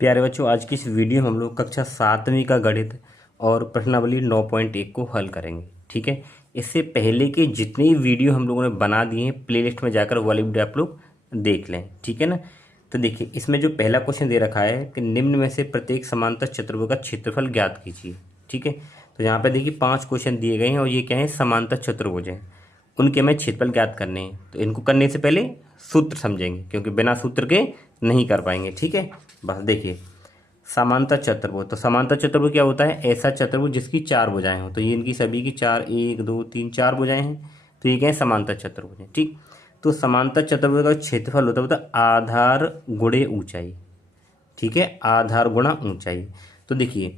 प्यारे बच्चों, आज की इस वीडियो में हम लोग कक्षा 7वीं का गणित और प्रश्नावली 9.1 को हल करेंगे। ठीक है। इससे पहले के जितने ही वीडियो हम लोगों ने बना दिए हैं प्लेलिस्ट में जाकर वो वाली वीडियो आप लोग देख लें। ठीक है ना। तो देखिए, इसमें जो पहला क्वेश्चन दे रखा है कि निम्न में से प्रत्येक समांतर चतुर्भुज का क्षेत्रफल ज्ञात कीजिए। ठीक है। तो यहाँ पे देखिए 5 क्वेश्चन दिए गए हैं और ये क्या है, समांतर चतुर्भुज हैं, उनके हमें क्षेत्रफल ज्ञात करने हैं। तो इनको करने से पहले सूत्र समझेंगे, क्योंकि बिना सूत्र के नहीं कर पाएंगे। ठीक है। बस देखिए, समांतर चतुर्भुज, तो समांतर चतुर्भुज क्या होता है, ऐसा चतुर्भुज जिसकी 4 भुजाएं हो। तो ये इनकी सभी की 4, 1 2 3 4 भुजाएं हैं, तो ये क्या है, समांतर चतुर्भुज है। ठीक। तो समांतर चतुर्भुज का क्षेत्रफल होता है आधार गुणे ऊंचाई। ठीक है, आधार गुणा ऊंचाई। तो देखिए,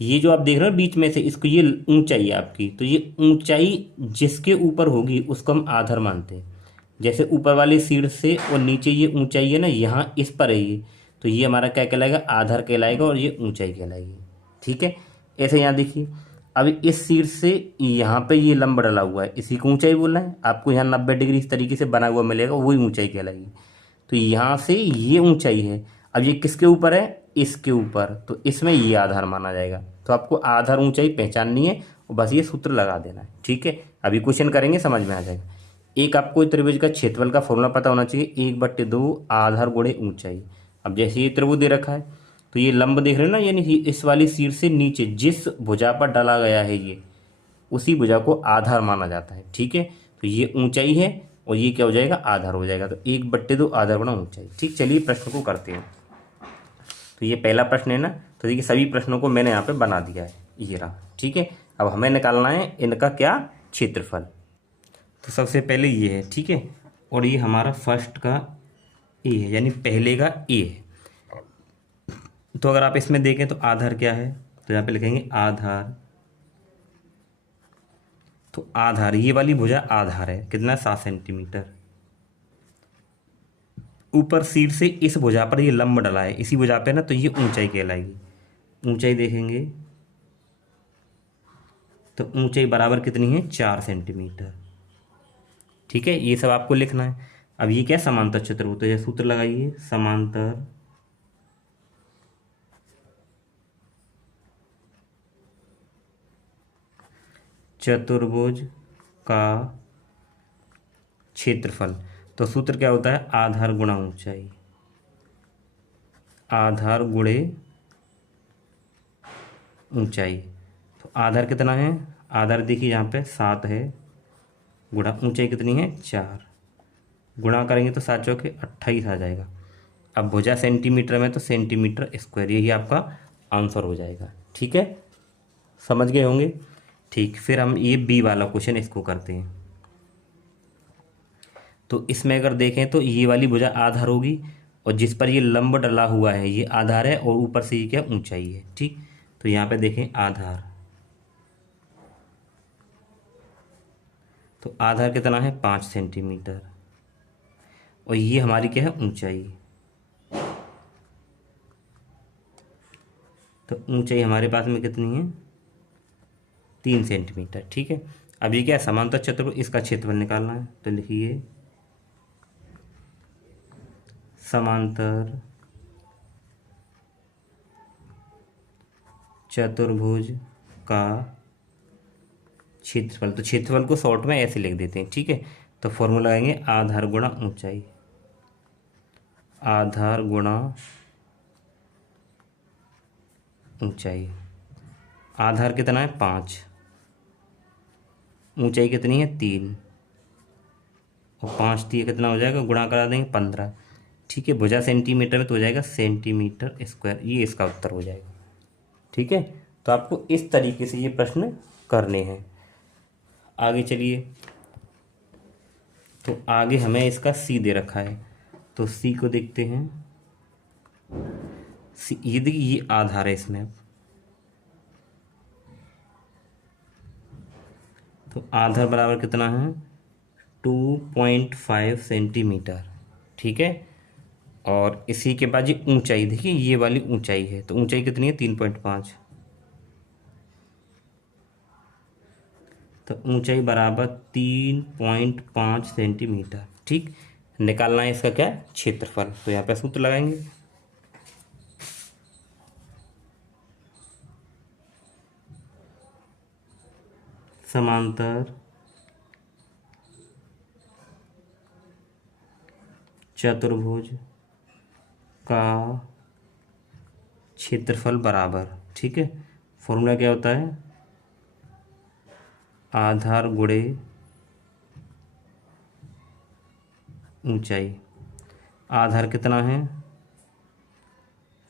ये जो आप देख रहे हो बीच में से, इसको ये ऊंचाई है आपकी, तो ये ऊंचाई जिसके ऊपर होगी उसको हम आधार मानते हैं। जैसे ऊपर वाली सीढ़ से और नीचे ये ऊंचाई है ना, यहाँ इस पर है ये, तो ये हमारा क्या कहलाएगा, आधार कहलाएगा और ये ऊंचाई कहलाएगी। ठीक है। ऐसे यहाँ देखिए, अब इस सीढ़ से यहाँ पे ये लंब डला हुआ है, इसी को ऊंचाई बोलना है आपको। यहाँ 90 डिग्री इस तरीके से बना हुआ मिलेगा, वही ऊंचाई कहलाएगी। तो यहाँ से ये ऊंचाई है, अब ये किसके ऊपर है, इसके ऊपर, तो इसमें ये आधार माना जाएगा। तो आपको आधार ऊंचाई पहचाननी है और बस ये सूत्र लगा देना है। ठीक है। अभी क्वेश्चन करेंगे, समझ में आ जाएगा। एक आपको त्रिभुज का क्षेत्रफल का फॉर्मूला पता होना चाहिए, 1/2 आधार गुणे ऊंचाई। अब जैसे ये त्रिभुज दे रखा है, तो ये लंब देख रहे हो ना, यानी कि इस वाली सीट से नीचे जिस भुजा पर डाला गया है ये, उसी भुजा को आधार माना जाता है। ठीक है। तो ये ऊंचाई है और ये क्या हो जाएगा, आधार हो जाएगा। तो 1/2 आधार गुणा ऊंचाई। ठीक, चलिए प्रश्न को करते हैं। तो ये पहला प्रश्न है ना, तो देखिए सभी प्रश्नों को मैंने यहाँ पे बना दिया है, ये रहा। ठीक है। अब हमें निकालना है इनका क्या, क्षेत्रफल। तो सबसे पहले ये है, ठीक है, और ये हमारा फर्स्ट का ए है, यानी पहले का ए है। तो अगर आप इसमें देखें तो आधार क्या है, तो यहाँ पे लिखेंगे आधार। तो आधार, ये वाली भुजा आधार है, कितना, 7 सेंटीमीटर। ऊपर सीट से इस भुजा पर ये लंब डला है, इसी भुजा पे ना, तो ये ऊंचाई कहलाएगी। ऊंचाई देखेंगे तो ऊंचाई बराबर कितनी है, 4 सेंटीमीटर। ठीक है, ये सब आपको लिखना है। अब ये क्या, समांतर चतुर्भुज, तो ये सूत्र लगाइए, समांतर चतुर्भुज का क्षेत्रफल। तो सूत्र क्या होता है, आधार गुणा ऊंचाई, आधार गुणे ऊंचाई। तो आधार कितना है, आधार देखिए यहाँ पे 7 है, गुणा ऊंचाई कितनी है, 4। गुणा करेंगे तो 7 चौके 28 आ जाएगा। अब भुजा सेंटीमीटर में, तो सेंटीमीटर स्क्वायर, यही आपका आंसर हो जाएगा। ठीक है, समझ गए होंगे। ठीक, फिर हम ये बी वाला क्वेश्चन इसको करते हैं। तो इसमें अगर देखें तो ये वाली भुजा आधार होगी और जिस पर ये लंब डला हुआ है ये आधार है, और ऊपर से ये क्या, ऊंचाई है। ठीक, तो यहाँ पे देखें आधार, तो आधार कितना है, 5 सेंटीमीटर, और ये हमारी क्या है, ऊंचाई। तो ऊंचाई हमारे पास में कितनी है, 3 सेंटीमीटर। ठीक है। अब ये क्या है, समांतर चतुर्भुज, इसका क्षेत्रफल निकालना है। तो लिखिए समांतर चतुर्भुज का क्षेत्रफल। तो क्षेत्रफल को शॉर्ट में ऐसे लिख देते हैं। ठीक है। तो फॉर्मूला लगाएंगे, आधार गुणा ऊंचाई, आधार गुणा ऊंचाई। आधार कितना है, 5, ऊंचाई कितनी है, 3, और 5 दिए कितना हो जाएगा, गुणा करा देंगे 15। ठीक है, भुजा सेंटीमीटर में तो हो जाएगा सेंटीमीटर स्क्वायर, ये इसका उत्तर हो जाएगा। ठीक है। तो आपको इस तरीके से ये प्रश्न करने हैं। आगे चलिए, तो आगे हमें इसका सी दे रखा है, तो सी को देखते हैं। सी, ये देखिए ये आधार है इसमें। तो आधार बराबर कितना है, 2.5 सेंटीमीटर। ठीक है। और इसी के बाद ये ऊंचाई देखिए, ये वाली ऊंचाई है, तो ऊंचाई कितनी है, 3.5। तो ऊंचाई बराबर 3.5 सेंटीमीटर। ठीक, निकालना है इसका क्या, क्षेत्रफल। तो यहाँ पे सूत्र लगाएंगे, समांतर चतुर्भुज का क्षेत्रफल बराबर, ठीक है। फॉर्मूला क्या होता है, आधार गुणे ऊंचाई। आधार कितना है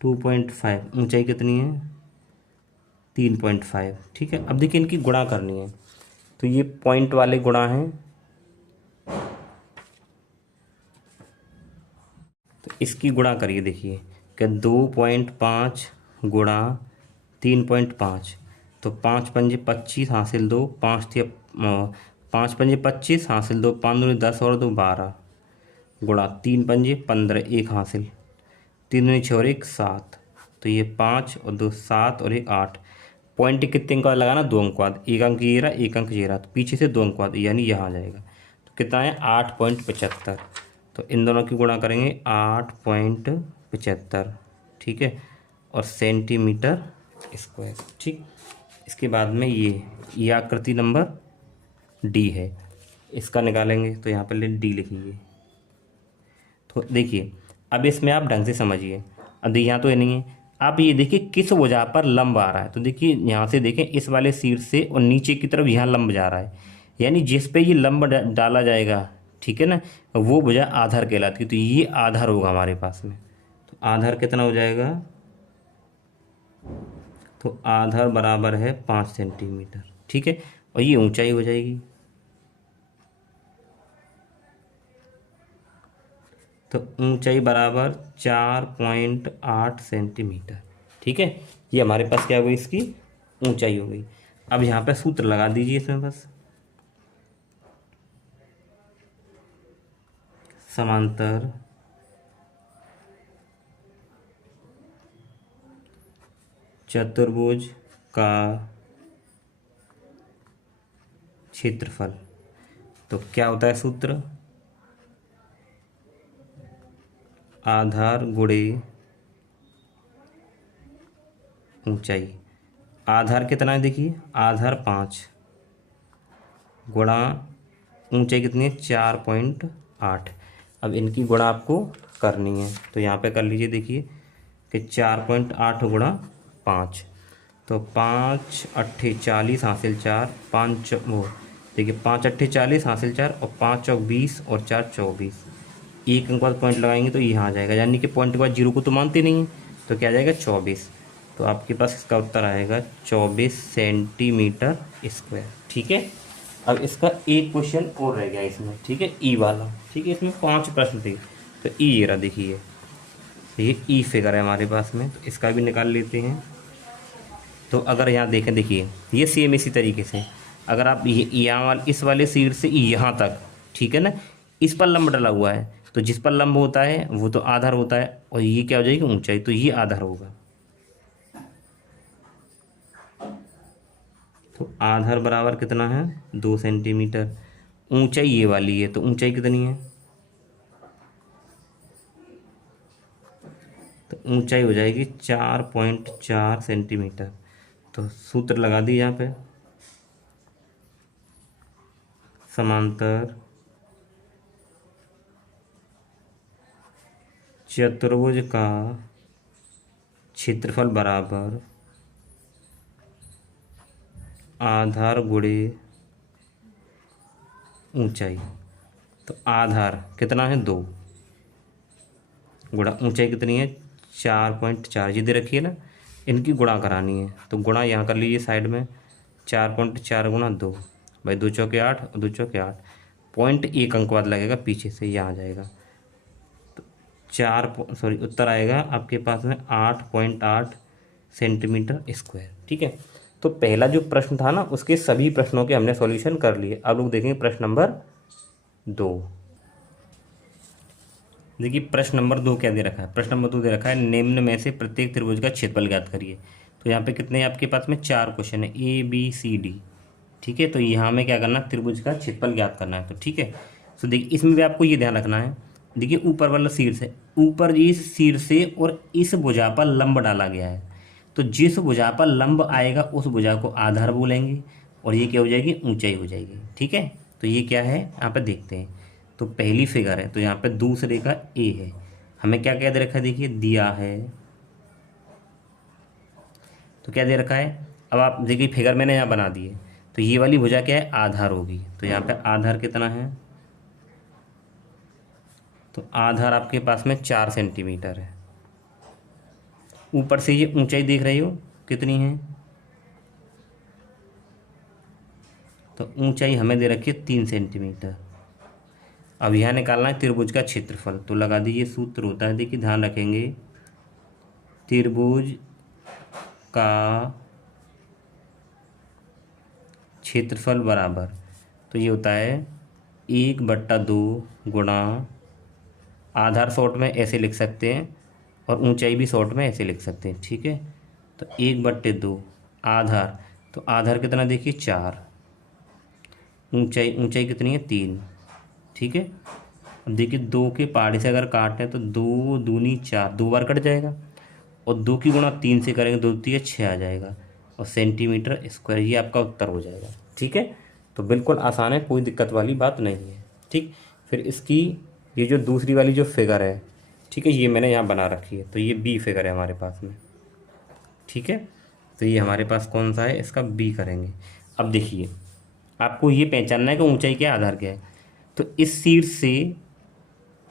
2.5, ऊंचाई कितनी है 3.5, ठीक है। अब देखिए इनकी गुणा करनी है, तो ये पॉइंट वाले गुणा हैं, तो इसकी गुणा करिए। देखिए कि 2.5 गुणा 3.5, तो 5 पंजे 25 हासिल 2, 5 पंजे 25 हासिल 2, 5 दूनी 10 और 2 12, गुणा 3 पंजे 15, 1 हासिल, 3 दूनी 6 और 1 7, तो ये 5 और 2 7 और 1 8। पॉइंट कितने अंक बाद लगाना, 2 अंक बाद, 1 अंक ये रहा 1 अंक ये रहा, तो पीछे से 2 अंक बाद यानी यहाँ आ जाएगा। तो कितना है 8.75, तो इन दोनों की गुणा करेंगे 8.75, ठीक है, और सेंटीमीटर स्क्वायर, ठीक। इसके बाद में ये आकृति नंबर डी है, इसका निकालेंगे, तो यहाँ पर डी लिखिए। तो देखिए अब इसमें आप ढंग से समझिए, अब यहाँ तो ये नहीं है, आप ये देखिए किस भुजा पर लंब आ रहा है, तो देखिए यहाँ से देखें इस वाले शीर्ष से और नीचे की तरफ यहाँ लंब जा रहा है, यानी जिस पे ये लंब डाला जाएगा, ठीक है ना, वो भुजा आधार कहलाती है। तो ये आधार होगा हमारे पास में, तो आधार कितना हो जाएगा, तो आधार बराबर है 5 सेंटीमीटर, ठीक है, और ये ऊंचाई हो जाएगी, तो ऊंचाई बराबर 4.8 सेंटीमीटर, ठीक है। ये हमारे पास क्या हुई, इसकी ऊंचाई हो गई। अब यहाँ पे सूत्र लगा दीजिए इसमें बस, समांतर चतुर्भुज का क्षेत्रफल, तो क्या होता है सूत्र, आधार गुणे ऊंचाई। आधार कितना है देखिए, आधार 5 गुणा ऊंचाई कितनी है 4.8। अब इनकी गुणा आपको करनी है, तो यहाँ पे कर लीजिए। देखिए कि 4.8 गुणा 5, तो 5 अट्ठे 40 हासिल 4, 5 वो देखिए 5 अट्ठे 40 हासिल 4 और 5 चौक 20 और 4 24, एक अंक बाद पॉइंट लगाएंगे तो यहाँ आ जाएगा, यानी कि पॉइंट के बाद जीरो को तो मानते नहीं है, तो क्या आ जाएगा 24। तो आपके पास इसका उत्तर आएगा 24 सेंटीमीटर स्क्वायर, ठीक है। अब इसका एक क्वेश्चन और रह गया इसमें, ठीक है, ई वाला, ठीक है। इसमें 5 प्रश्न थे, तो ई ये रहा देखिए, ये ई फिगर है हमारे पास में, तो इसका भी निकाल लेते हैं। तो अगर यहाँ देखें, देखिए ये सेम इसी तरीके से, अगर आप ये यहाँ इस वाले सीट से यहाँ तक, ठीक है ना, इस पर लंब डला हुआ है, तो जिस पर लंब होता है वो तो आधार होता है, और ये क्या हो जाएगी ऊंचाई, तो ये आधार होगा। तो आधार बराबर कितना है 2 सेंटीमीटर, ऊंचाई ये वाली है, तो ऊंचाई कितनी है, तो ऊंचाई हो जाएगी 4.4 सेंटीमीटर। तो सूत्र लगा दी यहाँ पे, समांतर चतुर्भुज का क्षेत्रफल बराबर आधार गुणे ऊंचाई। तो आधार कितना है 2 गुणा ऊंचाई कितनी है 4.4, ये दे रखी है ना, इनकी गुणा करानी है, तो गुणा यहाँ कर लीजिए साइड में, 4.4 गुणा 2, भाई 2 चौके 8 और 2 चौके 8, पॉइंट एक अंक बाद लगेगा पीछे से, यहाँ आ जाएगा, तो उत्तर आएगा आपके पास में 8.8 सेंटीमीटर स्क्वायर, ठीक है। तो पहला जो प्रश्न था ना, उसके सभी प्रश्नों के हमने सॉल्यूशन कर लिए। अब लोग देखेंगे प्रश्न नंबर 2। देखिए प्रश्न नंबर 2 क्या दे रखा है, प्रश्न नंबर 2 दे रखा है निम्न में से प्रत्येक त्रिभुज का क्षेत्रफल ज्ञात करिए। तो यहाँ पे कितने आपके पास में 4 क्वेश्चन है, ABCD, ठीक है। तो यहाँ में क्या करना है, त्रिभुज का क्षेत्रफल ज्ञात करना है, तो ठीक है। तो देखिए इसमें भी आपको ये ध्यान रखना है, देखिए ऊपर वाला शीर्ष है, ऊपर इस शीर्ष से और इस भुजा पर लंब डाला गया है, तो जिस भुजा पर लंब आएगा उस भुजा को आधार बोलेंगे, और ये क्या हो जाएगी, ऊंचाई हो जाएगी। ठीक है, तो ये क्या है यहाँ पे देखते हैं। तो पहली फिगर है, तो यहाँ पे दूसरे का ए है। हमें क्या क्या दे रखा है, देखिए दिया है, तो क्या दे रखा है। अब आप देखिए फिगर मैंने यहाँ बना दी है, तो ये वाली भुजा क्या है, आधार होगी। तो यहाँ पे आधार कितना है, तो आधार आपके पास में 4 सेंटीमीटर है। ऊपर से ये ऊंचाई देख रहे हो कितनी है, तो ऊंचाई हमें दे रखी है 3 सेंटीमीटर। अब यहाँ निकालना है त्रिभुज का क्षेत्रफल, तो लगा दीजिए, सूत्र होता है, देखिए ध्यान रखेंगे, त्रिभुज का क्षेत्रफल बराबर, तो ये होता है 1/2 गुणा, आधार शॉर्ट में ऐसे लिख सकते हैं और ऊंचाई भी शॉर्ट में ऐसे लिख सकते हैं। ठीक है, तो 1/2 आधार, तो आधार कितना देखिए 4, ऊंचाई ऊंचाई कितनी है 3। ठीक है, अब देखिए 2 के पहाड़े से अगर काटें तो 2 दूनी 4, 2 बार कट जाएगा, और 2 की गुणा 3 से करेंगे, 2 3 6 आ जाएगा, और सेंटीमीटर स्क्वायर, ये आपका उत्तर हो जाएगा। ठीक है, तो बिल्कुल आसान है, कोई दिक्कत वाली बात नहीं है। ठीक, फिर इसकी ये जो दूसरी वाली जो फिगर है, ठीक है, ये मैंने यहाँ बना रखी है, तो ये बी फिगर है हमारे पास में। ठीक है, तो ये हमारे पास कौन सा है, इसका बी करेंगे। अब देखिए आपको ये पहचानना है कि ऊंचाई क्या है, आधार क्या है। तो इस शीर्ष से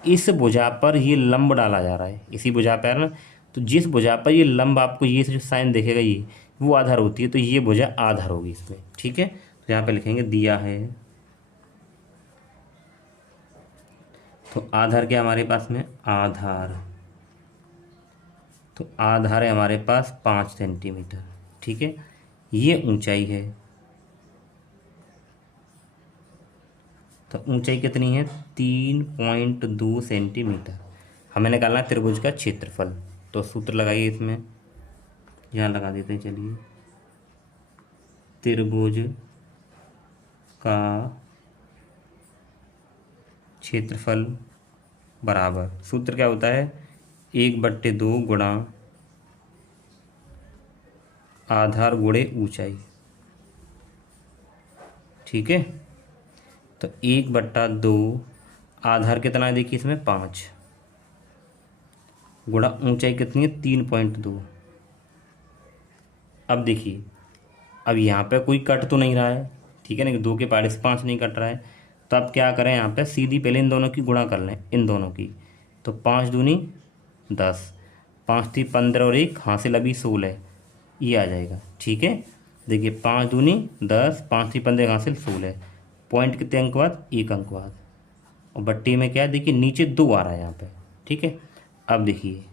इस भुजा पर ये लंब डाला जा रहा है, इसी भुजा पर ना, तो जिस भुजा पर ये लंब आपको ये जो साइन दिखेगा, ये वो आधार होती है, तो ये भुजा आधार होगी इसमें। ठीक है, तो यहाँ पे लिखेंगे दिया है, तो आधार क्या हमारे पास में, आधार, तो आधार है हमारे पास 5 सेंटीमीटर। ठीक है, ये ऊंचाई है, तो ऊंचाई कितनी है 3.2 सेंटीमीटर। हमें निकालना है त्रिभुज का क्षेत्रफल, तो सूत्र लगाइए इसमें, यहाँ लगा देते हैं, चलिए, त्रिभुज का क्षेत्रफल बराबर, सूत्र क्या होता है, 1/2 गुणा आधार गुणे ऊंचाई। ठीक है, तो 1/2 आधार कितना है देखिए इसमें 5, गुणा ऊंचाई कितनी है 3.2। अब देखिए, अब यहाँ पे कोई कट तो नहीं रहा है, ठीक है ना, कि 2 के पहाड़े से 5 नहीं कट रहा है, तो आप क्या करें, यहाँ पे सीधी पहले इन दोनों की गुणा कर लें, इन दोनों की, तो 5 दूनी 10, 5 थी 15 और 1 हासिल अभी 16, ये आ जाएगा। ठीक है, देखिए 5 दूनी 10, 5 थी 15 हासिल 16, पॉइंट कितने अंक बाद, 1 अंक बाद, और बट्टी में क्या है देखिए नीचे 2 आ रहा है यहाँ पे। ठीक है, अब देखिए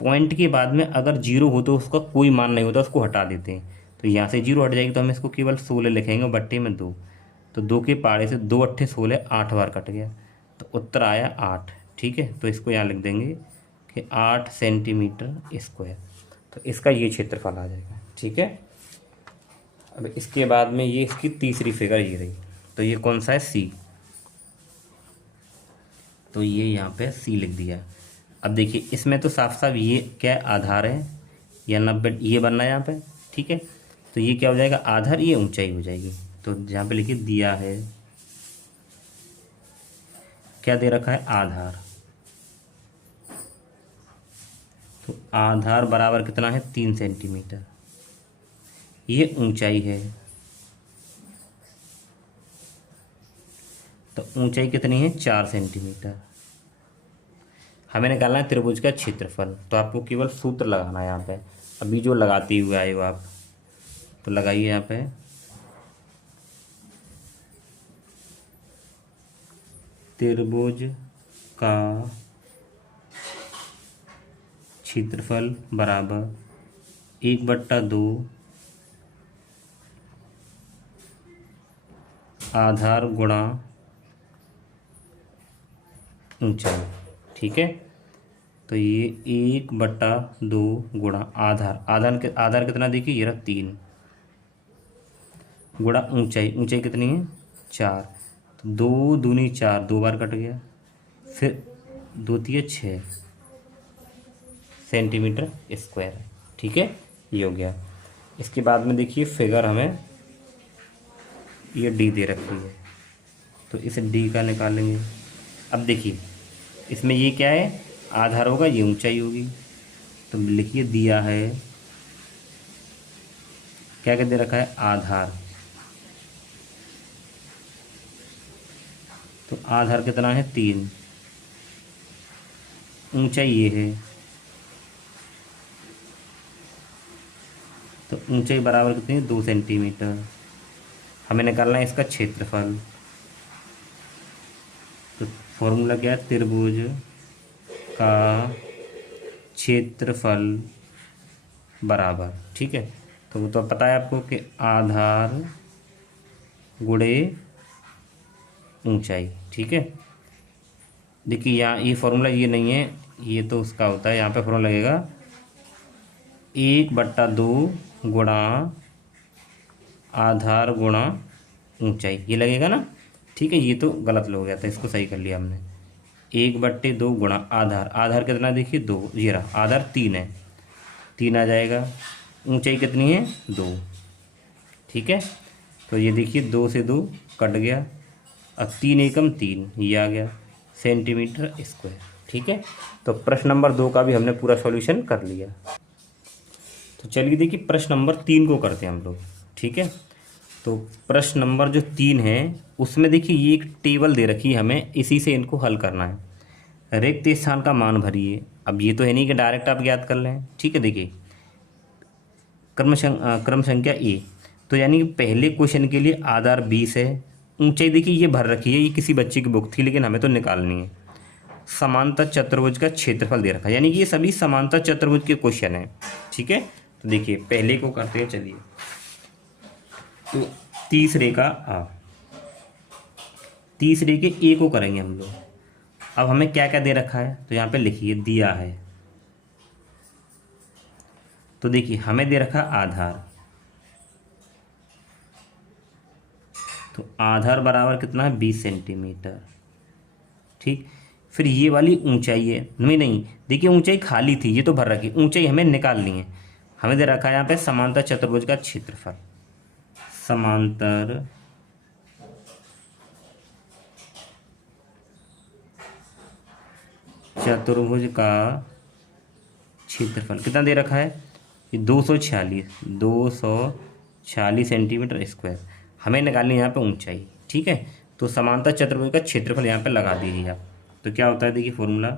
पॉइंट के बाद में अगर 0 हो तो उसका कोई मान नहीं होता, उसको हटा देते हैं, तो यहाँ से 0 हट जाएगी, तो हम इसको केवल 16 लिखेंगे, बट्टे में 2, तो 2 के पहाड़े से 2 अट्ठे 16, 8 बार कट गया, तो उत्तर आया 8। ठीक है, तो इसको यहाँ लिख देंगे कि 8 सेंटीमीटर स्क्वायर, तो इसका ये क्षेत्रफल आ जाएगा। ठीक है, अब इसके बाद में ये इसकी तीसरी फिगर ये रही, तो ये कौन सा है, सी, तो ये यहाँ पे सी लिख दिया। अब देखिए इसमें तो साफ साफ ये क्या है, आधार है, या 90 ये बनना है यहाँ पे। ठीक है, तो ये क्या हो जाएगा, आधार, ये ऊंचाई हो जाएगी, तो यहाँ पे लिखिए दिया है, क्या दे रखा है, आधार, तो आधार बराबर कितना है 3 सेंटीमीटर, ये ऊंचाई है, तो ऊंचाई कितनी है 4 सेंटीमीटर। हमें निकालना है त्रिभुज का क्षेत्रफल, तो आपको केवल सूत्र लगाना है यहाँ पे, अभी जो लगाते हुए आए हो आप, तो लगाइए यहाँ पे, त्रिभुज का क्षेत्रफल बराबर 1/2 आधार गुणा ऊंचाई। ठीक है, तो ये 1/2 गुणा आधार, आधार कितना देखिए ये रहा 3, गुणा ऊंचाई, ऊंचाई कितनी है 4, तो 2 दूनी 4, 2 बार कट गया, फिर 2 3 6 सेंटीमीटर स्क्वायर। ठीक है, ये हो गया। इसके बाद में देखिए फिगर हमें ये डी दे रखी है, तो इस डी का निकालेंगे। अब देखिए इसमें ये क्या है, आधार होगा, ये ऊंचाई होगी। तो लिखिए दिया है, क्या क्या दे रखा है, आधार। तो आधार कितना है, 3। ऊंचाई ये है, तो ऊंचाई बराबर कितनी है, 2 सेंटीमीटर। हमें निकालना है इसका क्षेत्रफल। तो फॉर्मूला क्या है, त्रिभुज का क्षेत्रफल बराबर, ठीक है। तो वो तो पता है आपको कि आधार गुणे ऊंचाई, ठीक है। देखिए यहाँ ये फॉर्मूला ये नहीं है, ये तो उसका होता है। यहाँ पे फॉर्मूला लगेगा 1/2 गुणा आधार गुणा ऊंचाई, ये लगेगा ना, ठीक है। ये तो गलत हो गया था, इसको सही कर लिया हमने। 1/2 गुणा आधार, आधार कितना देखिए 2, ये रहा। आधार 3 है, 3 आ जाएगा। ऊंचाई कितनी है, 2, ठीक है। तो ये देखिए 2 से 2 कट गया। अब 3 एकम 3, ये आ गया सेंटीमीटर स्क्वायर, ठीक है। तो प्रश्न नंबर 2 का भी हमने पूरा सॉल्यूशन कर लिया। तो चलिए देखिए प्रश्न नंबर 3 को करते हैं हम लोग, ठीक है। तो प्रश्न नंबर जो 3 है उसमें देखिए ये एक टेबल दे रखी है, हमें इसी से इनको हल करना है। रिक्त स्थान का मान भरिए। अब ये तो है नहीं कि डायरेक्ट आप ज्ञात कर लें, ठीक है। देखिए क्रम संख्या ए, तो यानी कि पहले क्वेश्चन के लिए आधार 20 है। ऊंचाई देखिए ये भर रखी है, ये किसी बच्चे की बुक थी लेकिन हमें तो निकालनी है। समांतर चतुर्भुज का क्षेत्रफल दे रखा है, यानी कि ये सभी समांतर चतुर्भुज के क्वेश्चन हैं, ठीक है। तो देखिए पहले को करते हैं, चलिए। तो तीसरे के ए को करेंगे हम लोग। अब हमें क्या क्या दे रखा है, तो यहाँ पे लिखिए दिया है। तो देखिए हमें दे रखा आधार, तो आधार बराबर कितना है, 20 सेंटीमीटर, ठीक। फिर ये वाली ऊंचाई है, नहीं देखिए ऊंचाई खाली थी, ये तो भर रखी। ऊंचाई हमें निकालनी है। हमें दे रखा है यहाँ पे समांतर चतुर्भुज का क्षेत्रफल। समांतर चतुर्भुज का क्षेत्रफल कितना दे रखा है, ये 246 सेंटीमीटर स्क्वायर। हमें निकालनी है यहाँ पे ऊंचाई, ठीक है। तो समांतर चतुर्भुज का क्षेत्रफल यहाँ पे लगा दीजिए आप। तो क्या होता है, देखिए फॉर्मूला,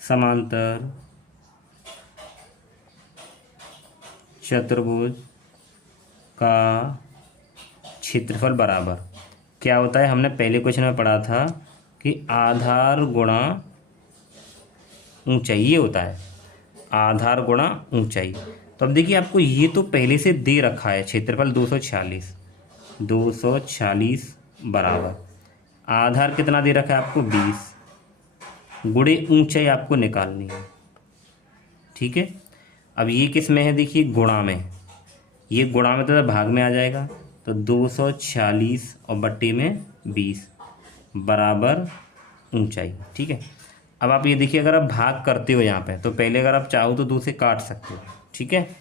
समांतर चतुर्भुज का क्षेत्रफल बराबर क्या होता है, हमने पहले क्वेश्चन में पढ़ा था कि आधार गुणा ऊंचाई, ये होता है आधार गुणा ऊंचाई। तो अब देखिए आपको ये तो पहले से दे रखा है, क्षेत्रफल 246 बराबर आधार कितना दे रखा है आपको, 20 गुणे ऊंचाई आपको निकालनी है, ठीक है। अब ये किस में है, देखिए गुणा में। ये गुणा में तो भाग में आ जाएगा, तो 246 और बट्टे में 20 बराबर ऊंचाई, ठीक है। अब आप ये देखिए अगर आप भाग करते हो यहाँ पे, तो पहले अगर आप चाहो तो 2 से काट सकते हो, ठीक है।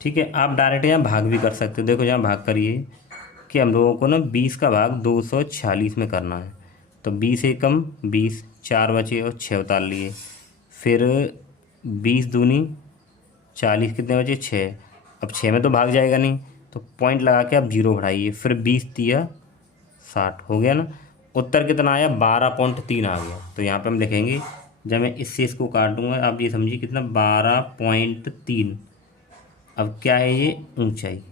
ठीक है, आप डायरेक्ट यहाँ भाग भी कर सकते हो। देखो यहाँ भाग करिए कि हम लोगों को ना 20 का भाग 246 में करना है। तो 20 एकम 20, 4 बचे और 6 उतार लिए। फिर 20 दूनी 40, कितने बचे, 6। अब 6 में तो भाग जाएगा नहीं, तो पॉइंट लगा के आप 0 बढ़ाइए। फिर 20 तिया 60 हो गया ना। उत्तर कितना आया, 12.3 आ गया। तो यहाँ पे हम लिखेंगे, जब मैं इससे इसको काटूंगा आप ये समझिए कितना, 12.3। अब क्या है ये, ऊंचाई,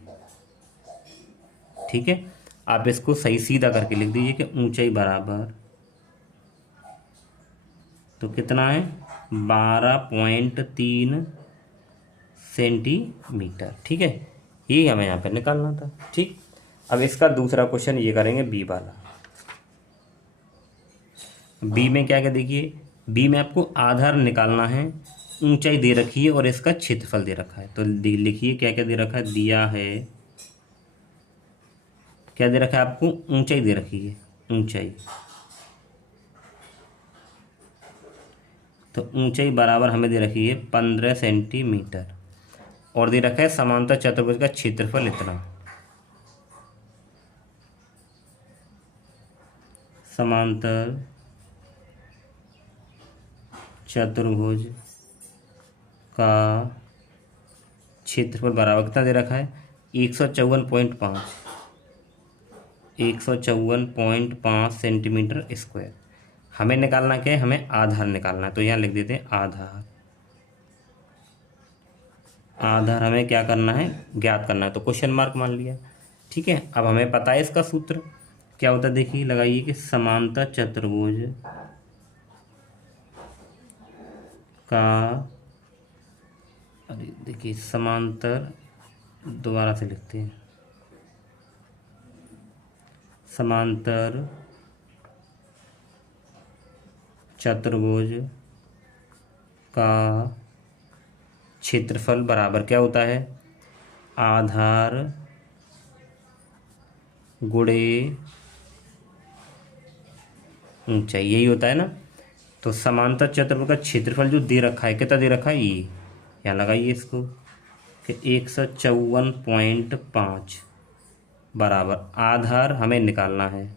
ठीक है। आप इसको सही सीधा करके लिख दीजिए कि ऊंचाई बराबर, तो कितना है, 12.3 सेंटीमीटर, ठीक है। यही हमें यहाँ पे निकालना था, ठीक। अब इसका दूसरा क्वेश्चन ये करेंगे, बी वाला। बी में क्या क्या देखिए, बी में आपको आधार निकालना है, ऊंचाई दे रखी है और इसका क्षेत्रफल दे रखा है। तो लिखिए क्या क्या दे रखा है, दिया है, क्या दे रखा है आपको, ऊंचाई दे रखी है, ऊंचाई। तो ऊंचाई बराबर हमें दे रखी है 15 सेंटीमीटर। और दे रखा है समांतर चतुर्भुज का क्षेत्रफल इतना। समांतर चतुर्भुज का क्षेत्रफल बराबर कितना दे रखा है 154.5 154.5 सेंटीमीटर स्क्वायर। हमें निकालना क्या है, हमें आधार निकालना है। तो यहाँ लिख देते हैं आधार। आधार हमें क्या करना है, ज्ञात करना है, तो क्वेश्चन मार्क मान लिया। ठीक है, अब हमें पता है इसका सूत्र क्या होता है। देखिए लगाइए कि समांतर चतुर्भुज का, अरे देखिए समांतर, दोबारा से लिखते हैं, समांतर चतुर्भुज का क्षेत्रफल बराबर क्या होता है, आधार गुणे ऊंचाई, यही होता है ना। तो समांतर चतुर्भुज का क्षेत्रफल जो दे रखा है, कितना दे रखा है, ये यहाँ लगाइए इसको कि 154.5 बराबर आधार हमें निकालना है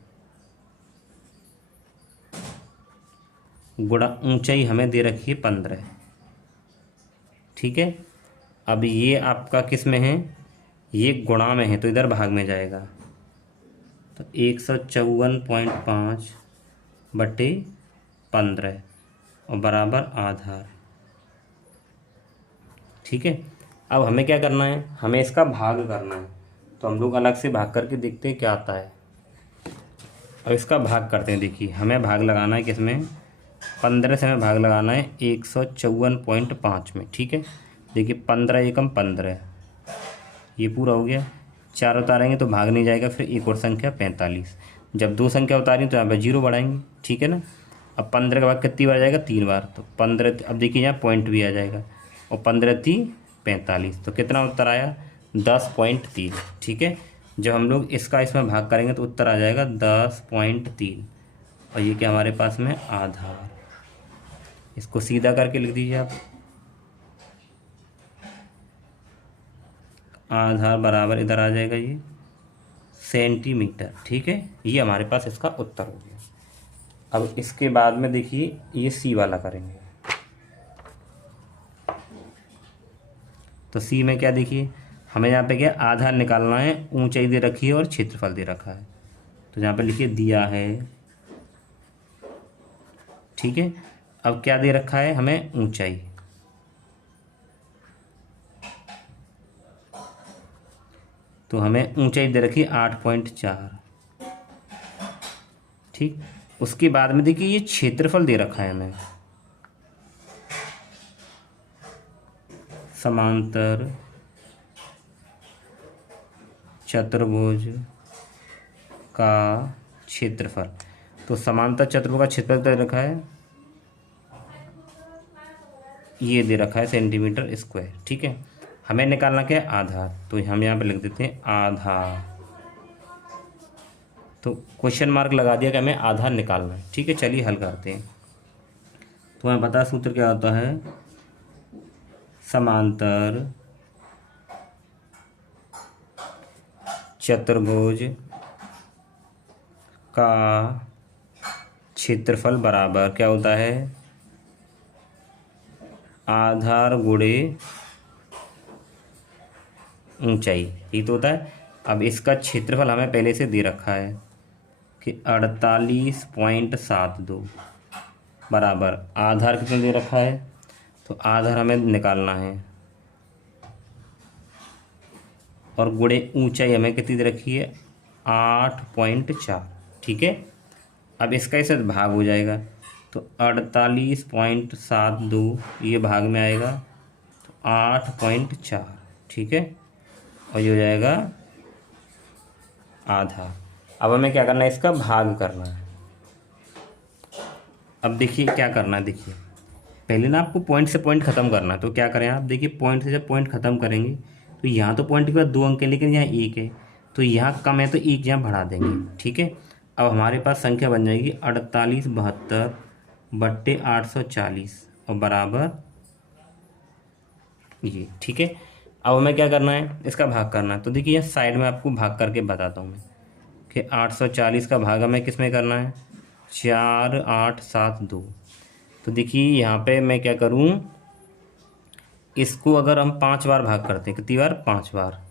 गुणा ऊंचाई हमें दे रखी है 15। ठीक है, अब ये आपका किस में है, ये गुणा में है तो इधर भाग में जाएगा। तो 154.5 बटे 15 और बराबर आधार। ठीक है, अब हमें क्या करना है, हमें इसका भाग करना है। तो हम लोग अलग से भाग करके देखते हैं क्या आता है। अब इसका भाग करते हैं। देखिए हमें भाग लगाना है किसमें, 15 से हमें भाग लगाना है 154.5 में। ठीक है, देखिए 15 एकम 15, ये पूरा हो गया। 4 उतारेंगे तो भाग नहीं जाएगा, फिर एक और संख्या 45। जब 2 संख्या उतारी तो यहाँ पर 0 बढ़ाएंगे। ठीक है ना। अब 15 का भाग कितनी बार जाएगा, 3 बार। तो 15, अब देखिए यहाँ पॉइंट भी आ जाएगा, और 15 3 45, तो कितना उत्तर आया 10.3। ठीक है, जब हम लोग इसका इसमें भाग करेंगे तो उत्तर आ जाएगा 10.3, और ये क्या हमारे पास में आधार। इसको सीधा करके लिख दीजिए आप, आधार बराबर इधर आ जाएगा ये सेंटीमीटर। ठीक है, ये हमारे पास इसका उत्तर हो गया। अब इसके बाद में देखिए ये सी वाला करेंगे। तो सी में क्या, देखिए हमें यहाँ पे क्या आधार निकालना है, ऊंचाई दे रखी है और क्षेत्रफल दे रखा है। तो यहाँ पे लिखिए दिया है। ठीक है, अब क्या दे रखा है हमें, ऊंचाई। तो हमें ऊंचाई दे रखी है 8.4। ठीक, उसके बाद में देखिए ये क्षेत्रफल दे रखा है हमें, समांतर चतुर्भुज का क्षेत्रफल। तो समांतर चतुर्भुज का क्षेत्रफल दे रखा है, ये दे रखा है सेंटीमीटर स्क्वायर। ठीक है, हमें निकालना क्या है, आधार। तो हम यहाँ पे लिख देते हैं आधार। तो क्वेश्चन मार्क लगा दिया कि हमें आधार निकालना है। ठीक है, चलिए हल करते हैं। तो हमें पता सूत्र क्या होता है, समांतर चतुर्भुज का क्षेत्रफल बराबर क्या होता है, आधार गुणे ऊंचाई, ये तो होता है। अब इसका क्षेत्रफल हमें पहले से दे रखा है कि 48.72 बराबर आधार कितना दे रखा है, तो आधार हमें निकालना है, और गुणे ऊंचाई हमें कितनी दे रखी है 8.4। ठीक है, अब इसका इसे भाग हो जाएगा, तो 48.72 ये भाग में आएगा, तो 8.4। ठीक है, और ये हो जाएगा आधा। अब हमें क्या करना है, इसका भाग करना है। अब देखिए क्या करना है, देखिए पहले ना आपको पॉइंट से पॉइंट ख़त्म करना है। तो क्या करें आप, देखिए पॉइंट से जब पॉइंट ख़त्म करेंगे तो यहाँ तो पॉइंट के बाद 2 अंक है, लेकिन यहाँ 1 है, तो यहाँ कम है तो 1 यहाँ बढ़ा देंगे। ठीक है, अब हमारे पास संख्या बन जाएगी 4872 बट्टे 840 और बराबर ये। ठीक है, अब हमें क्या करना है, इसका भाग करना है। तो देखिए यहाँ साइड में आपको भाग करके बताता हूँ मैं कि 840 का भाग हमें किस में करना है, 4 8 7 2। तो देखिए यहाँ पे मैं क्या करूँ, इसको अगर हम 5 बार भाग करते हैं, कितनी बार, 5 बार,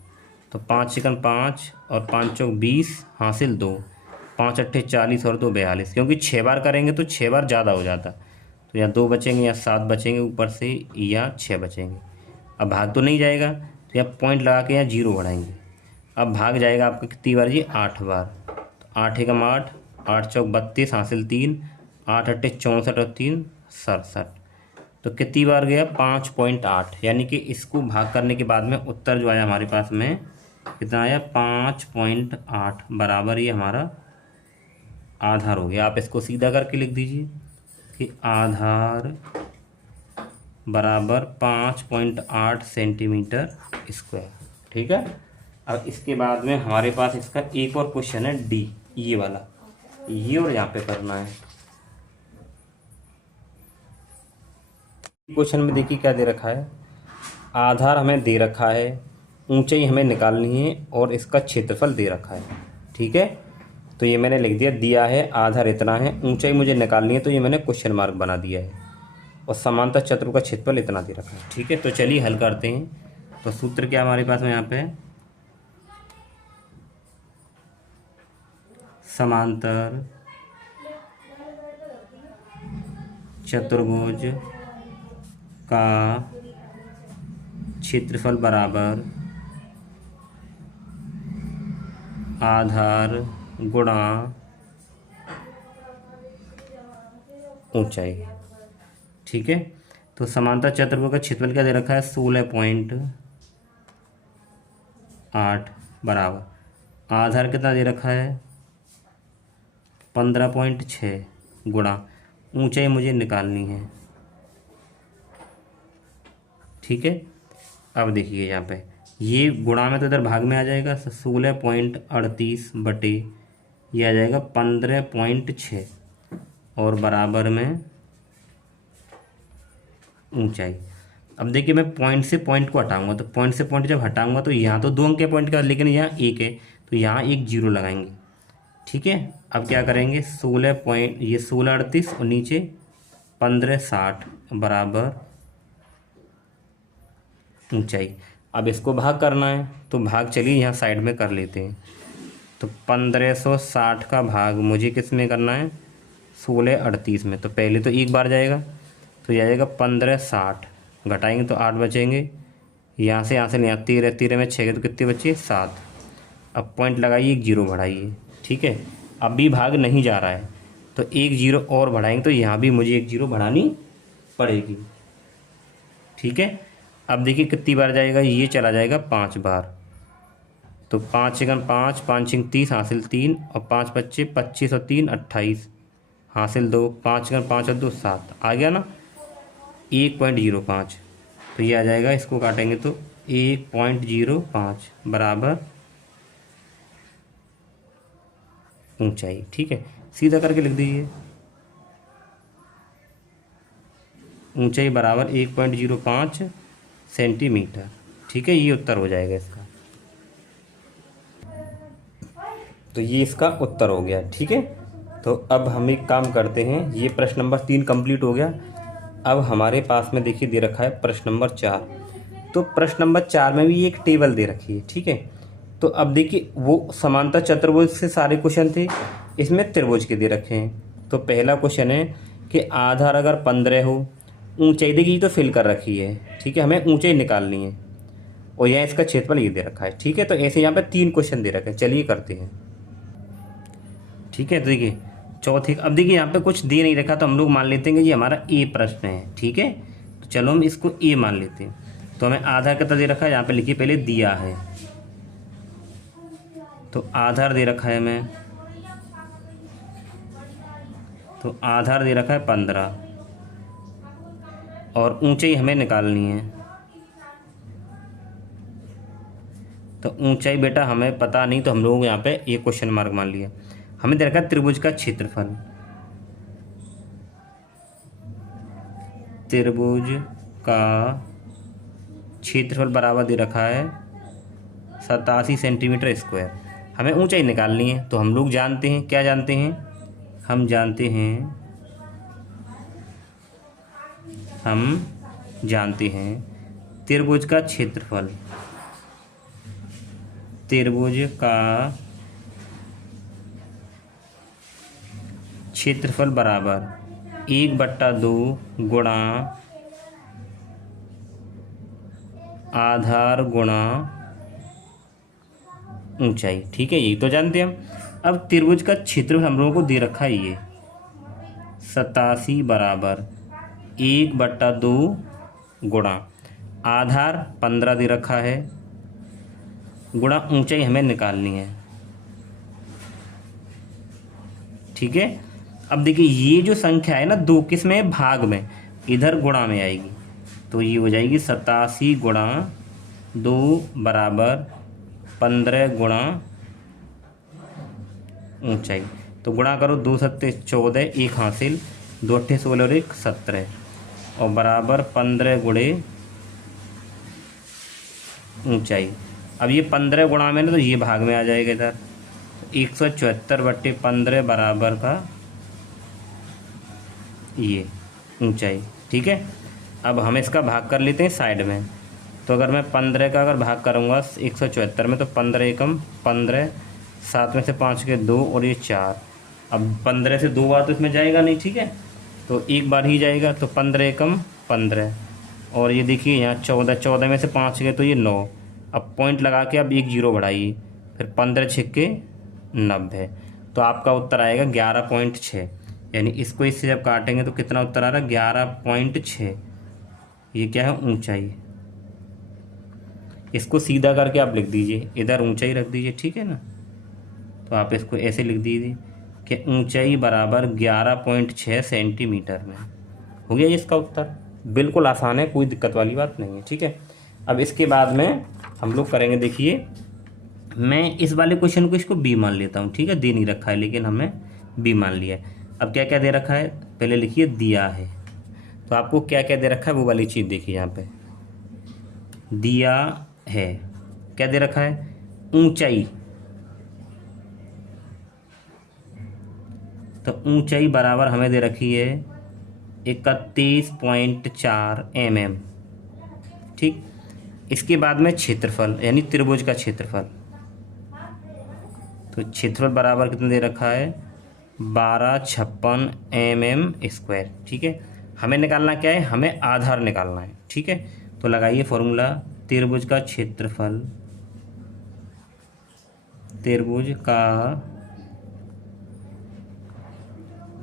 तो 5 चिकन 5 और 5 चौक 20 हासिल 2, 5 अट्ठे 40 और 2 42, क्योंकि 6 बार करेंगे तो 6 बार ज़्यादा हो जाता। तो यहाँ 2 बचेंगे या 7 बचेंगे ऊपर से, या 6 बचेंगे। अब भाग तो नहीं जाएगा, तो यहाँ पॉइंट लगा के यहाँ 0 बढ़ाएंगे। अब भाग जाएगा आपका कितनी बार जी, 8 बार। तो 8 एकम 8, 8 चौक 32 हासिल 3, 8 अट्ठे 64 और 3 67। तो कितनी बार गया, 5.8। यानी कि इसको भाग करने के बाद में उत्तर जो आया हमारे पास में कितना आया, 5.8 बराबर ये हमारा आधार हो गया। आप इसको सीधा करके लिख दीजिए कि आधार बराबर 5.8 सेंटीमीटर स्क्वायर। ठीक है। अब इसके बाद में हमारे पास इसका एक और क्वेश्चन है डी, ये वाला, ये और यहाँ पे करना है। क्वेश्चन में देखिए क्या दे रखा है, आधार हमें दे रखा है, ऊंचाई हमें निकालनी है और इसका क्षेत्रफल दे रखा है। ठीक है। तो ये मैंने लिख दिया है आधार इतना है, ऊंचाई मुझे निकालनी है, तो ये मैंने क्वेश्चन मार्क बना दिया है, और समांतर चतुर्भुज का क्षेत्रफल इतना दे रखा है। ठीक है। तो चलिए हल करते हैं। तो सूत्र क्या हमारे पास में यहाँ पे, समांतर चतुर्भुज का क्षेत्रफल बराबर आधार गुणा ऊंचाई। ठीक है। तो समांतर चतुर्भुज का क्षेत्रफल क्या दे रखा है, 16.8 बराबर आधार कितना दे रखा है, 15.6 गुणा ऊंचाई मुझे निकालनी है। ठीक है। अब देखिए यहाँ पे ये गुणा में तो इधर भाग में आ जाएगा, 16.38 बटे ये आ जाएगा 15.6 और बराबर में ऊंचाई। अब देखिए मैं पॉइंट से पॉइंट को हटाऊंगा, तो पॉइंट से पॉइंट जब हटाऊंगा तो यहाँ तो 2 अंक के पॉइंट का, लेकिन यहाँ 1 है, तो यहाँ एक 0 लगाएंगे। ठीक है। अब क्या करेंगे, 16 पॉइंट, ये 16.38 और नीचे 15.60 बराबर ऊंचाई। अब इसको भाग करना है, तो भाग चलिए यहाँ साइड में कर लेते हैं। तो 1560 का भाग मुझे किस में करना है, 16.38 में। तो पहले तो एक बार जाएगा, तो यह जाएगा 1560, घटाएंगे तो 8 बचेंगे, यहाँ से नहीं, 13 13 में 6 तो कितने बचे, 7। अब पॉइंट लगाइए, एक 0 बढ़ाइए। ठीक है। अब भी भाग नहीं जा रहा है, तो एक 0 और बढ़ाएंगे, तो यहाँ भी मुझे एक 0 बढ़ानी पड़ेगी। ठीक है। अब देखिए कितनी बार जाएगा, ये चला जाएगा 5 बार। तो 5 एकम 5, 5 छींग 30 हासिल 3 और 5 बच्चे 25 और 3 28 हासिल 2, 5 एकम 5 और 2 7 आ गया ना, 1.05। तो ये आ जाएगा, इसको काटेंगे तो 1.05 बराबर ऊंचाई। ठीक है। सीधा करके लिख दीजिए, ऊंचाई बराबर 1.05 सेंटीमीटर। ठीक है। ये उत्तर हो जाएगा इसका। तो ये इसका उत्तर हो गया। ठीक है। तो अब हम एक काम करते हैं, ये प्रश्न नंबर 3 कंप्लीट हो गया। अब हमारे पास में देखिए दे रखा है प्रश्न नंबर 4। तो प्रश्न नंबर 4 में भी एक टेबल दे रखी है। ठीक है। तो अब देखिए वो समांतर चतुर्भुज से सारे क्वेश्चन थे, इसमें त्रिभुज के दे रखे हैं। तो पहला क्वेश्चन है कि आधार अगर 15 हो, ऊंचाई देखिए ये तो फिल कर रखी है। ठीक है। हमें ऊंचाई निकालनी है और यहाँ इसका क्षेत्रफल ये दे रखा है। ठीक है। तो ऐसे यहाँ पे 3 क्वेश्चन दे रखे हैं, चलिए करते हैं। ठीक है। तो देखिए चौथी, अब देखिए यहाँ पे कुछ दे नहीं रखा, तो हम लोग मान लेते हैं कि ये हमारा ए प्रश्न है। ठीक है। तो चलो हम इसको ए मान लेते हैं। तो हमें आधार कितना दे रखा है, यहाँ पे लिखिए पहले दिया है। तो आधार दे रखा है हमें, तो आधार दे रखा है 15 और ऊंचाई हमें निकालनी है। तो ऊंचाई बेटा हमें पता नहीं, तो हम लोग यहाँ पे ये क्वेश्चन मार्क मान लिया। हमें दे रखा है त्रिभुज का क्षेत्रफल, त्रिभुज का क्षेत्रफल बराबर दे रखा है 87 सेंटीमीटर स्क्वायर। हमें ऊंचाई निकालनी है, तो हम लोग जानते हैं, क्या जानते हैं, हम जानते हैं त्रिभुज का क्षेत्रफल, त्रिभुज का क्षेत्रफल बराबर 1/2 गुणा आधार गुणा ऊंचाई। ठीक है, यही तो जानते हैं हम। अब त्रिभुज का क्षेत्रफल हम लोगों को दे रखा है ये 87 बराबर 1/2 गुणा आधार 15 दे रखा है गुणा ऊंचाई हमें निकालनी है। ठीक है, अब देखिए ये जो संख्या है ना, दो किस में, भाग में, इधर गुणा में आएगी, तो ये हो जाएगी 87 गुणा 2 बराबर 15 गुणा ऊंचाई। तो गुणा करो, 2 सत्ते 14, 1 हासिल, 2 अट्ठे 16 और 1 17 और बराबर 15 गुणे ऊंचाई। अब ये 15 गुणा में ना, तो ये भाग में आ जाएगा इधर, 174/15 बराबर का ये ऊंचाई। ठीक है, अब हम इसका भाग कर लेते हैं साइड में। तो अगर मैं 15 का अगर भाग करूँगा 174 में, तो 15 एकम 15, 7 में से 5 के 2 और ये 4। अब 15 से 2 बार तो इसमें जाएगा नहीं, ठीक है, तो एक बार ही जाएगा, तो 15 एकम 15 और ये देखिए यहाँ 14, 14 में से 5 गए तो ये 9। अब पॉइंट लगा के अब 1 जीरो बढ़ाइए, फिर 15 छक्के 90, तो आपका उत्तर आएगा 11.6। यानी इसको इससे जब काटेंगे तो कितना उत्तर आ रहा है, 11.6। ये क्या है, ऊंचाई। इसको सीधा करके आप लिख दीजिए, इधर ऊंचाई रख दीजिए, ठीक है ना। तो आप इसको ऐसे लिख दीजिए कि ऊंचाई बराबर 11.6 सेंटीमीटर में। हो गया इसका उत्तर, बिल्कुल आसान है, कोई दिक्कत वाली बात नहीं है। ठीक है, अब इसके बाद में हम लोग करेंगे, देखिए मैं इस वाले क्वेश्चन को इसको बी मान लेता हूँ। ठीक है, दे नहीं रखा है लेकिन हमने बी मान लिया है। अब क्या क्या दे रखा है, पहले लिखिए दिया है, तो आपको क्या क्या दे रखा है वो वाली चीज़ देखिए। यहाँ पे दिया है, क्या दे रखा है, ऊंचाई, तो ऊंचाई बराबर हमें दे रखी है 31.4 mm। ठीक, इसके बाद में क्षेत्रफल यानी त्रिभुज का क्षेत्रफल, तो क्षेत्रफल बराबर कितना दे रखा है, 1256 mm²। ठीक है, हमें निकालना क्या है, हमें आधार निकालना है। ठीक है, तो लगाइए फॉर्मूला, त्रिभुज का क्षेत्रफल, त्रिभुज का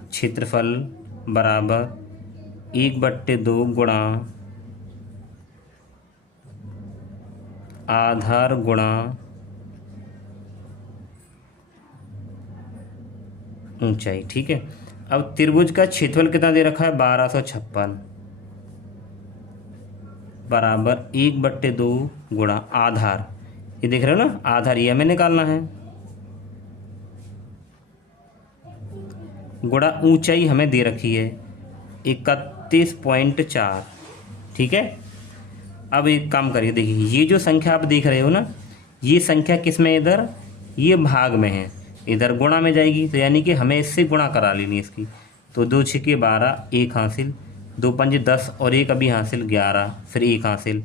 क्षेत्रफल बराबर 1/2 गुणा आधार गुणा ऊंचाई। ठीक है, अब त्रिभुज का क्षेत्रफल कितना दे रखा है, 1256 बराबर 1/2 गुणा आधार, ये देख रहे हो ना, आधार ये हमें निकालना है, गुणा ऊंचाई हमें दे रखी है 31.4। ठीक है, अब एक काम करिए, देखिए ये जो संख्या आप देख रहे हो ना, ये संख्या किस में, इधर ये भाग में है, इधर गुणा में जाएगी, तो यानी कि हमें इससे गुणा करा लेनी है इसकी। तो 2 छक्के 12, 1 हासिल, 2 पंजे 10 और 1 अभी हासिल 11, फिर 1 हासिल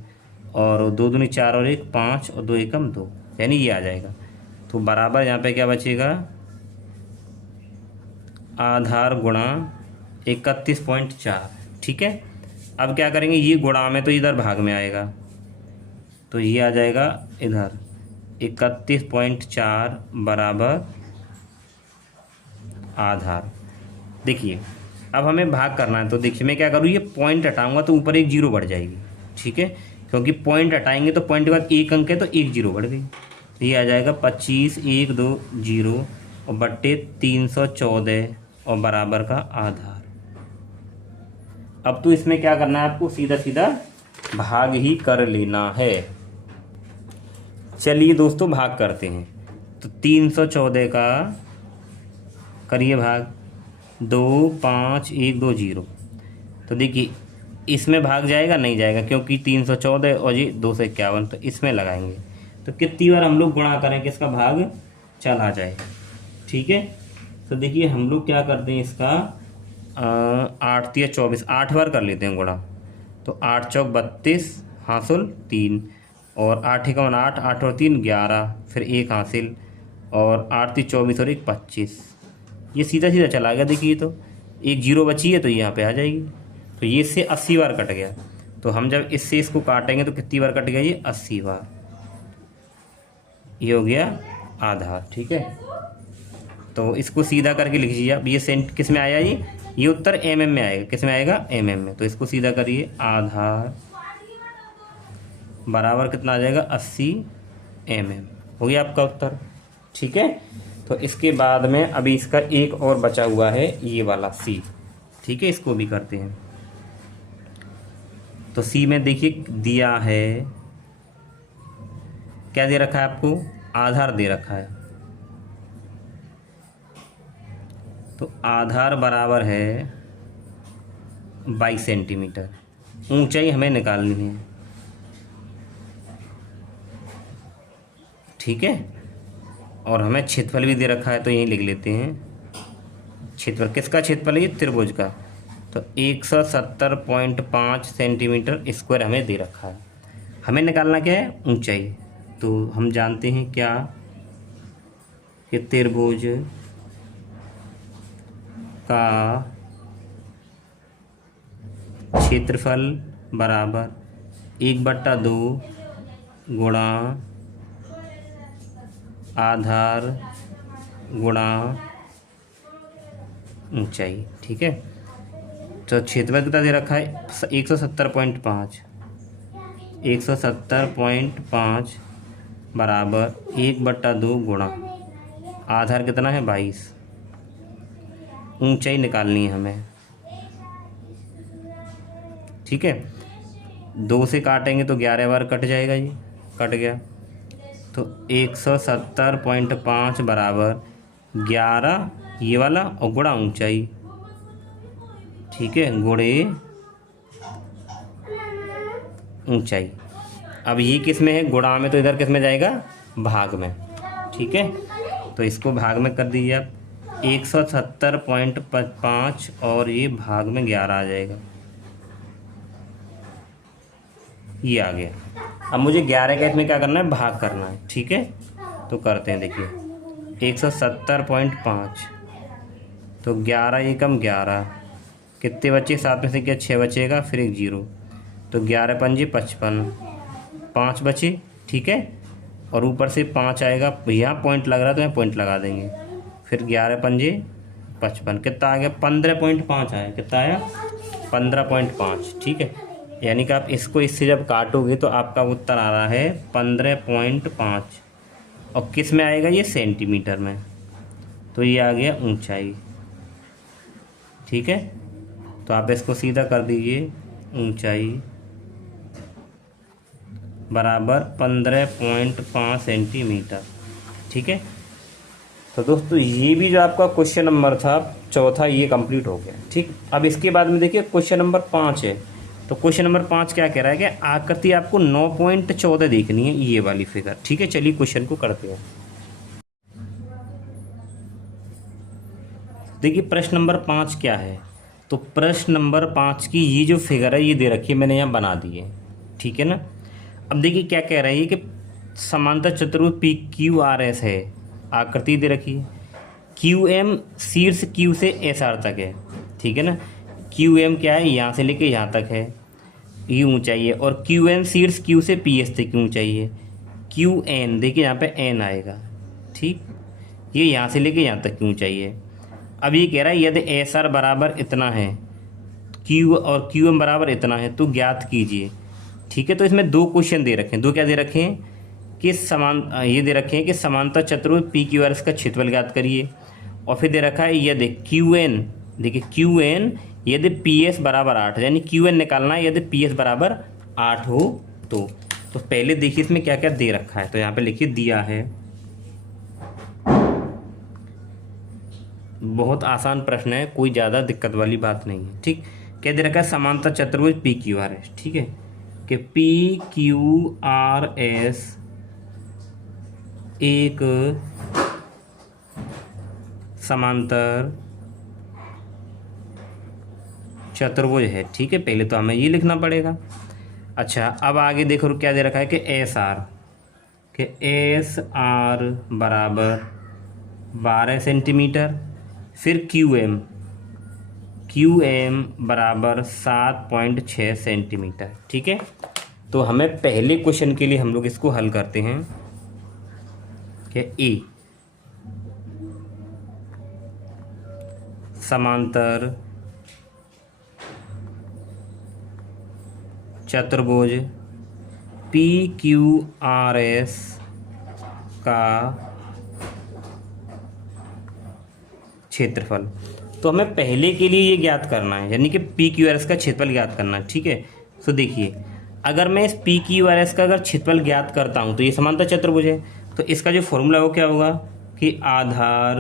और 2 दूनी 4 और 1 5 और 2 एकम 2, यानी ये आ जाएगा। तो बराबर यहाँ पे क्या बचेगा, आधार गुणा 31.4। ठीक है, अब क्या करेंगे, ये गुणा में तो इधर भाग में आएगा, तो ये आ जाएगा इधर 31.4 बराबर आधार। देखिए अब हमें भाग करना है, तो देखिए मैं क्या करूँ, ये पॉइंट हटाऊंगा तो ऊपर 1 जीरो बढ़ जाएगी। ठीक है, क्योंकि पॉइंट हटाएंगे तो पॉइंट के बाद 1 अंक है तो 1 जीरो बढ़ गई, तो ये आ जाएगा 25 1 2 0 और बट्टे 314 और बराबर का आधार। अब तो इसमें क्या करना है, आपको सीधा सीधा भाग ही कर लेना है। चलिए दोस्तों भाग करते हैं, तो 314 का करिए भाग, 2 5 1 2 0, तो देखिए इसमें भाग जाएगा, नहीं जाएगा, क्योंकि 314 और ये 251, तो इसमें लगाएंगे। तो कितनी बार हम लोग गुणा करें कि इसका भाग चला जाए। ठीक है, तो देखिए हम लोग क्या करते हैं इसका 8 या 24, 8 बार कर लेते हैं गुणा। तो 8 चौक 32 हासिल 3, और 8 एकावन 8, 8 और 3 11, फिर 1 हासिल, और 8 3 24 और 1 25। ये सीधा सीधा चला गया। देखिए तो एक जीरो बची है तो यहाँ पे आ जाएगी। तो ये इससे 80 बार कट गया। तो हम जब इससे इसको काटेंगे तो कितनी बार कट गया, ये 80 बार। ये हो गया आधार। ठीक है, तो इसको सीधा करके लिख लीजिए आप। ये सेंट किस में आया, ये उत्तर mm में आएगा। किस में आएगा, mm में। तो इसको सीधा करिए, आधार बराबर कितना आ जाएगा, 80 mm। हो गया आपका उत्तर। ठीक है, तो इसके बाद में अभी इसका एक और बचा हुआ है, ये वाला C। ठीक है, इसको भी करते हैं। तो C में देखिए दिया है, क्या दे रखा है आपको, आधार दे रखा है। तो आधार बराबर है 22 सेंटीमीटर। ऊंचाई हमें निकालनी है। ठीक है, और हमें क्षेत्रफल भी दे रखा है, तो यहीं लिख लेते हैं। क्षेत्रफल किसका क्षेत्रफल है, ये त्रिभुज का। तो 170.5 सेंटीमीटर स्क्वायर हमें दे रखा है। हमें निकालना क्या है, ऊंचाई। तो हम जानते हैं क्या कि त्रिभुज का क्षेत्रफल बराबर 1/2 गुणा आधार गुणा ऊंचाई। ठीक है, तो क्षेत्रफल कितना दे रखा है, 170.5। 170.5 बराबर 1/2 गुणा आधार कितना है, 22। ऊंचाई निकालनी है हमें। ठीक है, 2 से काटेंगे तो 11 बार कट जाएगा, ये कट गया। तो 170.5 बराबर 11 ये वाला और गुणा ऊंचाई। ठीक है, गुणे ऊंचाई। अब ये किस में है, गुणा में, तो इधर किस में जाएगा, भाग में। ठीक है, तो इसको भाग में कर दीजिए आप। 170.5 और ये भाग में 11 आ जाएगा। ये आ गया। अब मुझे 11 का इसमें क्या करना है, भाग करना है। ठीक है, तो करते हैं। देखिए 170.5, तो 11 एकम 11, कितने बचे, 7 में से क्या 6 बचेगा, फिर एक जीरो। तो 11 पंजे 55, 5 बचे। ठीक है, और ऊपर से 5 आएगा, यहाँ पॉइंट लग रहा है तो यहाँ पॉइंट लगा देंगे। फिर 11 पंजे 55, कितना आ गया, 15.5 आया। कितना आया, 15.5। ठीक है, यानी कि आप इसको इससे जब काटोगे तो आपका उत्तर आ रहा है 15.5। और किस में आएगा, ये सेंटीमीटर में। तो ये आ गया ऊंचाई। ठीक है, तो आप इसको सीधा कर दीजिए, ऊंचाई बराबर 15.5 सेंटीमीटर। ठीक है, तो दोस्तों ये भी जो आपका क्वेश्चन नंबर था चौथा, ये कंप्लीट हो गया। ठीक, अब इसके बाद में देखिए क्वेश्चन नंबर 5 है। तो क्वेश्चन नंबर 5 क्या कह रहा है कि आकृति आपको 9.14 देखनी है, ये वाली फिगर। ठीक है, चलिए क्वेश्चन को करते हैं। देखिए प्रश्न नंबर 5 क्या है। तो प्रश्न नंबर 5 की ये जो फिगर है, ये दे रखी है, मैंने यहाँ बना दी है। ठीक है ना। अब देखिए क्या कह रहा है कि समांतर चतुर्भुज PQRS है, आकृति दे रखी है। QM शीर्ष Q से SR तक है। ठीक है ना, QM क्या है, यहाँ से लेके यहाँ तक है, ये ऊंचाई है। और QN शीर्ष Q से PS तक की ऊंचाई है। QN देखिए यहाँ पे N आएगा। ठीक, ये यहाँ से लेके यहाँ तक की ऊंचाई है। अब ये कह रहा है यदि SR बराबर इतना है, Q और QM बराबर इतना है, तो ज्ञात कीजिए। ठीक है, तो इसमें दो क्वेश्चन दे रखे हैं। दो क्या दे रखे हैं कि ये दे रखे हैं कि समांतर चतुर्भुज PQRS का क्षेत्रफल ज्ञात करिए। और फिर दे रखा है यदि QN, देखिए QN यदि PS बराबर 8, यानी QN निकालना है यदि PS बराबर 8 हो तो पहले देखिए इसमें क्या क्या दे रखा है। तो यहाँ पे लिखिए दिया है, बहुत आसान प्रश्न है, कोई ज़्यादा दिक्कत वाली बात नहीं है। ठीक, क्या दे रखा है, समांतर चतुर्भुज पी क्यू आर एस, ठीक है, कि पी क्यू आर एस एक समांतर चतुर्भुज है, ठीक है। पहले तो हमें ये लिखना पड़ेगा। अच्छा, अब आगे देखो क्या दे रखा है कि एस आर, कि एस आर बराबर 12 सेंटीमीटर, फिर क्यू एम बराबर 7.6 सेंटीमीटर, ठीक है। तो हमें पहले क्वेश्चन के लिए हम लोग इसको हल करते हैं कि ए समांतर चतुर्भुज पी क्यू आर एस का क्षेत्रफल। तो हमें पहले के लिए ये ज्ञात करना है, यानी कि पी क्यू आर एस का क्षेत्रफल ज्ञात करना है, ठीक है। तो देखिए, अगर मैं इस पी क्यू आर एस का अगर क्षेत्रफल ज्ञात करता हूँ तो ये समांतर चतुर्भुज है, तो इसका जो फॉर्मूला वो क्या होगा कि आधार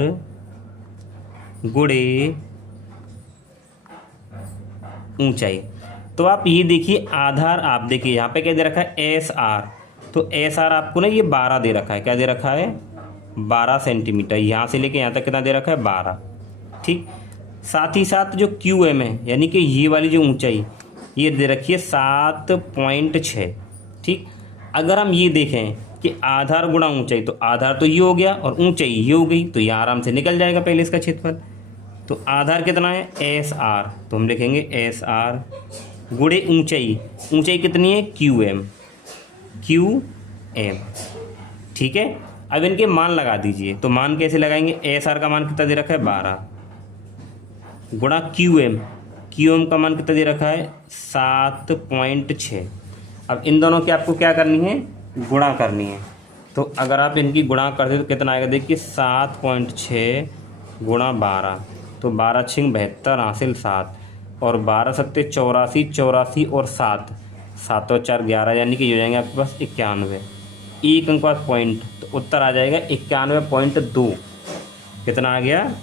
गुणे ऊंचाई। तो आप ये देखिए, आधार आप देखिए यहाँ पे क्या दे रखा है, एस आर। तो एस आर आपको ना ये 12 दे रखा है, क्या दे रखा है, 12 सेंटीमीटर। यहाँ से लेके यहाँ तक कितना दे रखा है, 12, ठीक। साथ ही साथ जो क्यू एम है, यानी कि ये वाली जो ऊंचाई ये दे रखी है 7.6, ठीक। अगर हम ये देखें कि आधार गुणा ऊंचाई, तो आधार तो ये हो गया और ऊंचाई ये हो गई, तो ये आराम से निकल जाएगा पहले इसका क्षेत्रफल। तो आधार कितना है, एस आर, तो हम लिखेंगे एस आर गुणे ऊंचाई, ऊंचाई कितनी है, क्यू एम, ठीक है। अब इनके मान लगा दीजिए। तो मान कैसे लगाएंगे, एस आर का मान कितना दे रखा है, 12 गुणा क्यू एम का मान कितना दे रखा है, 7.6। अब इन दोनों की आपको क्या करनी है, गुणा करनी है। तो अगर आप इनकी गुणा करते तो कितना आएगा, देखिए 7.6 गुणा 12, तो 12 छिंग 72 हासिल 7, और 12 सत्ते 84, 84 और 7, 7 और 4 11, यानी कि हो जाएंगे आपके पास 91। एक अंक पास पॉइंट, तो उत्तर आ जाएगा 91.2। कितना आ गया,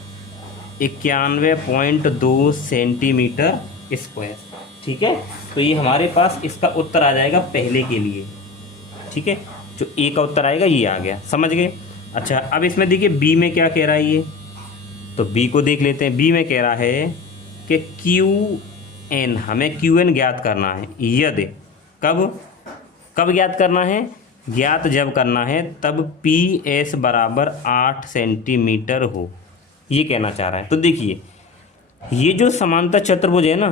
91.2 सेंटीमीटर स्क्वायर, ठीक है। तो ये हमारे पास इसका उत्तर आ जाएगा पहले के लिए, ठीक है। जो ए का उत्तर आएगा ये आ गया, समझ गए। अच्छा, अब इसमें देखिए बी में क्या कह रहा है ये, तो बी को देख लेते हैं। बी में कह रहा है कि क्यू एन, हमें क्यू एन ज्ञात करना है, यदि कब ज्ञात करना है, ज्ञात जब करना है तब पी एस बराबर 8 सेंटीमीटर हो, ये कहना चाह रहा है। तो देखिए, ये जो समांतर चतुर्भुज है ना,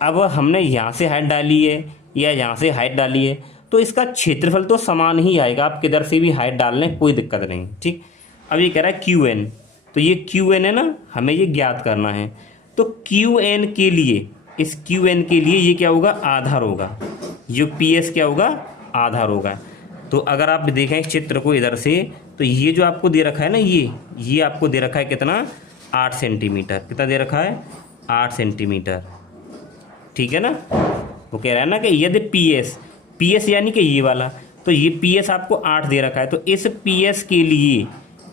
अब हमने यहाँ से हाइट डाली है या यहाँ से हाइट डाली है, तो इसका क्षेत्रफल तो समान ही आएगा, आप किधर से भी हाइट डाल लें कोई दिक्कत नहीं, ठीक। अब ये कह रहा है क्यू एन, तो ये क्यू एन है ना, हमें ये ज्ञात करना है। तो क्यू एन के लिए, इस क्यू एन के लिए ये क्या होगा, आधार होगा, जो पी एस क्या होगा, आधार होगा। तो अगर आप देखें इस चित्र को इधर से, तो ये जो आपको दे रखा है ना, ये आपको दे रखा है कितना, 8 सेंटीमीटर। कितना दे रखा है, 8 सेंटीमीटर, ठीक है ना। वो कह रहा है ना कि यदि पी एस यानी कि ये वाला, तो ये पी एस आपको 8 दे रखा है, तो इस पी एस के लिए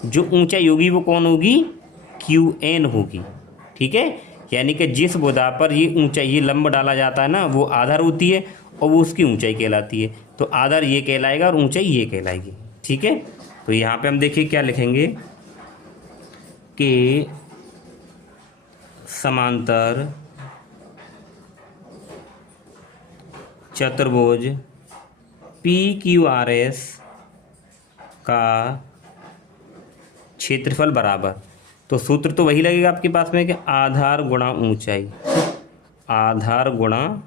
जो ऊंचाई होगी वो कौन होगी, क्यू एन होगी, ठीक है। यानी कि जिस बुधा पर ये ऊंचाई, ये लंब डाला जाता है ना, वो आधार होती है और वो उसकी ऊंचाई कहलाती है। तो आधार ये कहलाएगा और ऊंचाई ये कहलाएगी, ठीक है। तो यहाँ पे हम देखिए क्या लिखेंगे कि समांतर चतुर्भुज पी क्यू आर एस का क्षेत्रफल बराबर, तो सूत्र तो वही लगेगा आपके पास में कि आधार गुणा ऊंचाई, आधार गुणा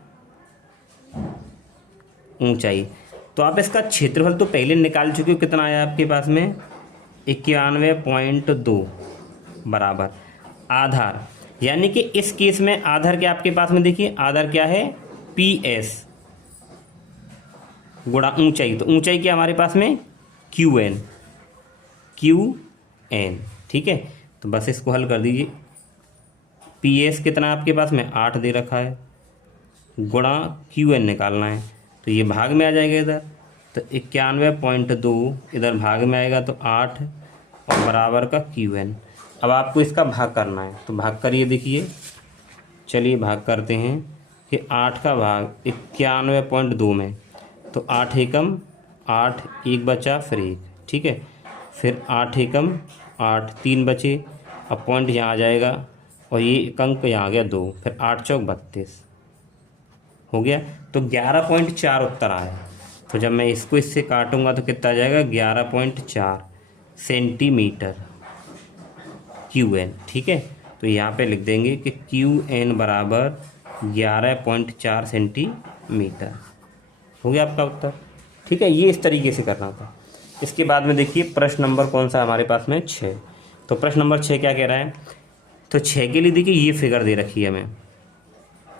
ऊंचाई। तो आप इसका क्षेत्रफल तो पहले निकाल चुके हो, कितना आया आपके पास में, 91.2 बराबर आधार, यानी कि इस केस में आधार क्या आपके पास में, देखिए आधार क्या है, पी एस गुणा ऊंचाई। तो ऊंचाई क्या हमारे पास में, क्यू एन, ठीक है। तो बस इसको हल कर दीजिए। पी एस कितना आपके पास में, 8 दे रखा है, गुणा क्यू एन निकालना है, तो ये भाग में आ जाएगा इधर, तो 91.2 इधर भाग में आएगा, तो 8 और बराबर का क्यू एन। अब आपको इसका भाग करना है, तो भाग करिए, देखिए चलिए भाग करते हैं कि 8 का भाग 91.2 में, तो 8 एकम 8, 1 बचा फिर 1, ठीक है। फिर 8 एकम 8, 3 बचे, अब पॉइंट यहाँ आ जाएगा और ये एक अंक यहाँ आ गया 2, फिर 8 चौक 32 हो गया। तो 11.4 उत्तर आया। तो जब मैं इसको इससे काटूंगा तो कितना आ जाएगा, 11.4 सेंटीमीटर QN, ठीक है। तो यहाँ पे लिख देंगे कि QN बराबर 11.4 सेंटीमीटर। हो गया आपका उत्तर, ठीक है। ये इस तरीके से करना था। इसके बाद में देखिए प्रश्न नंबर कौन सा हमारे पास में 6। तो प्रश्न नंबर 6 क्या कह रहा है, तो 6 के लिए देखिए ये फिगर दे रखी है हमें,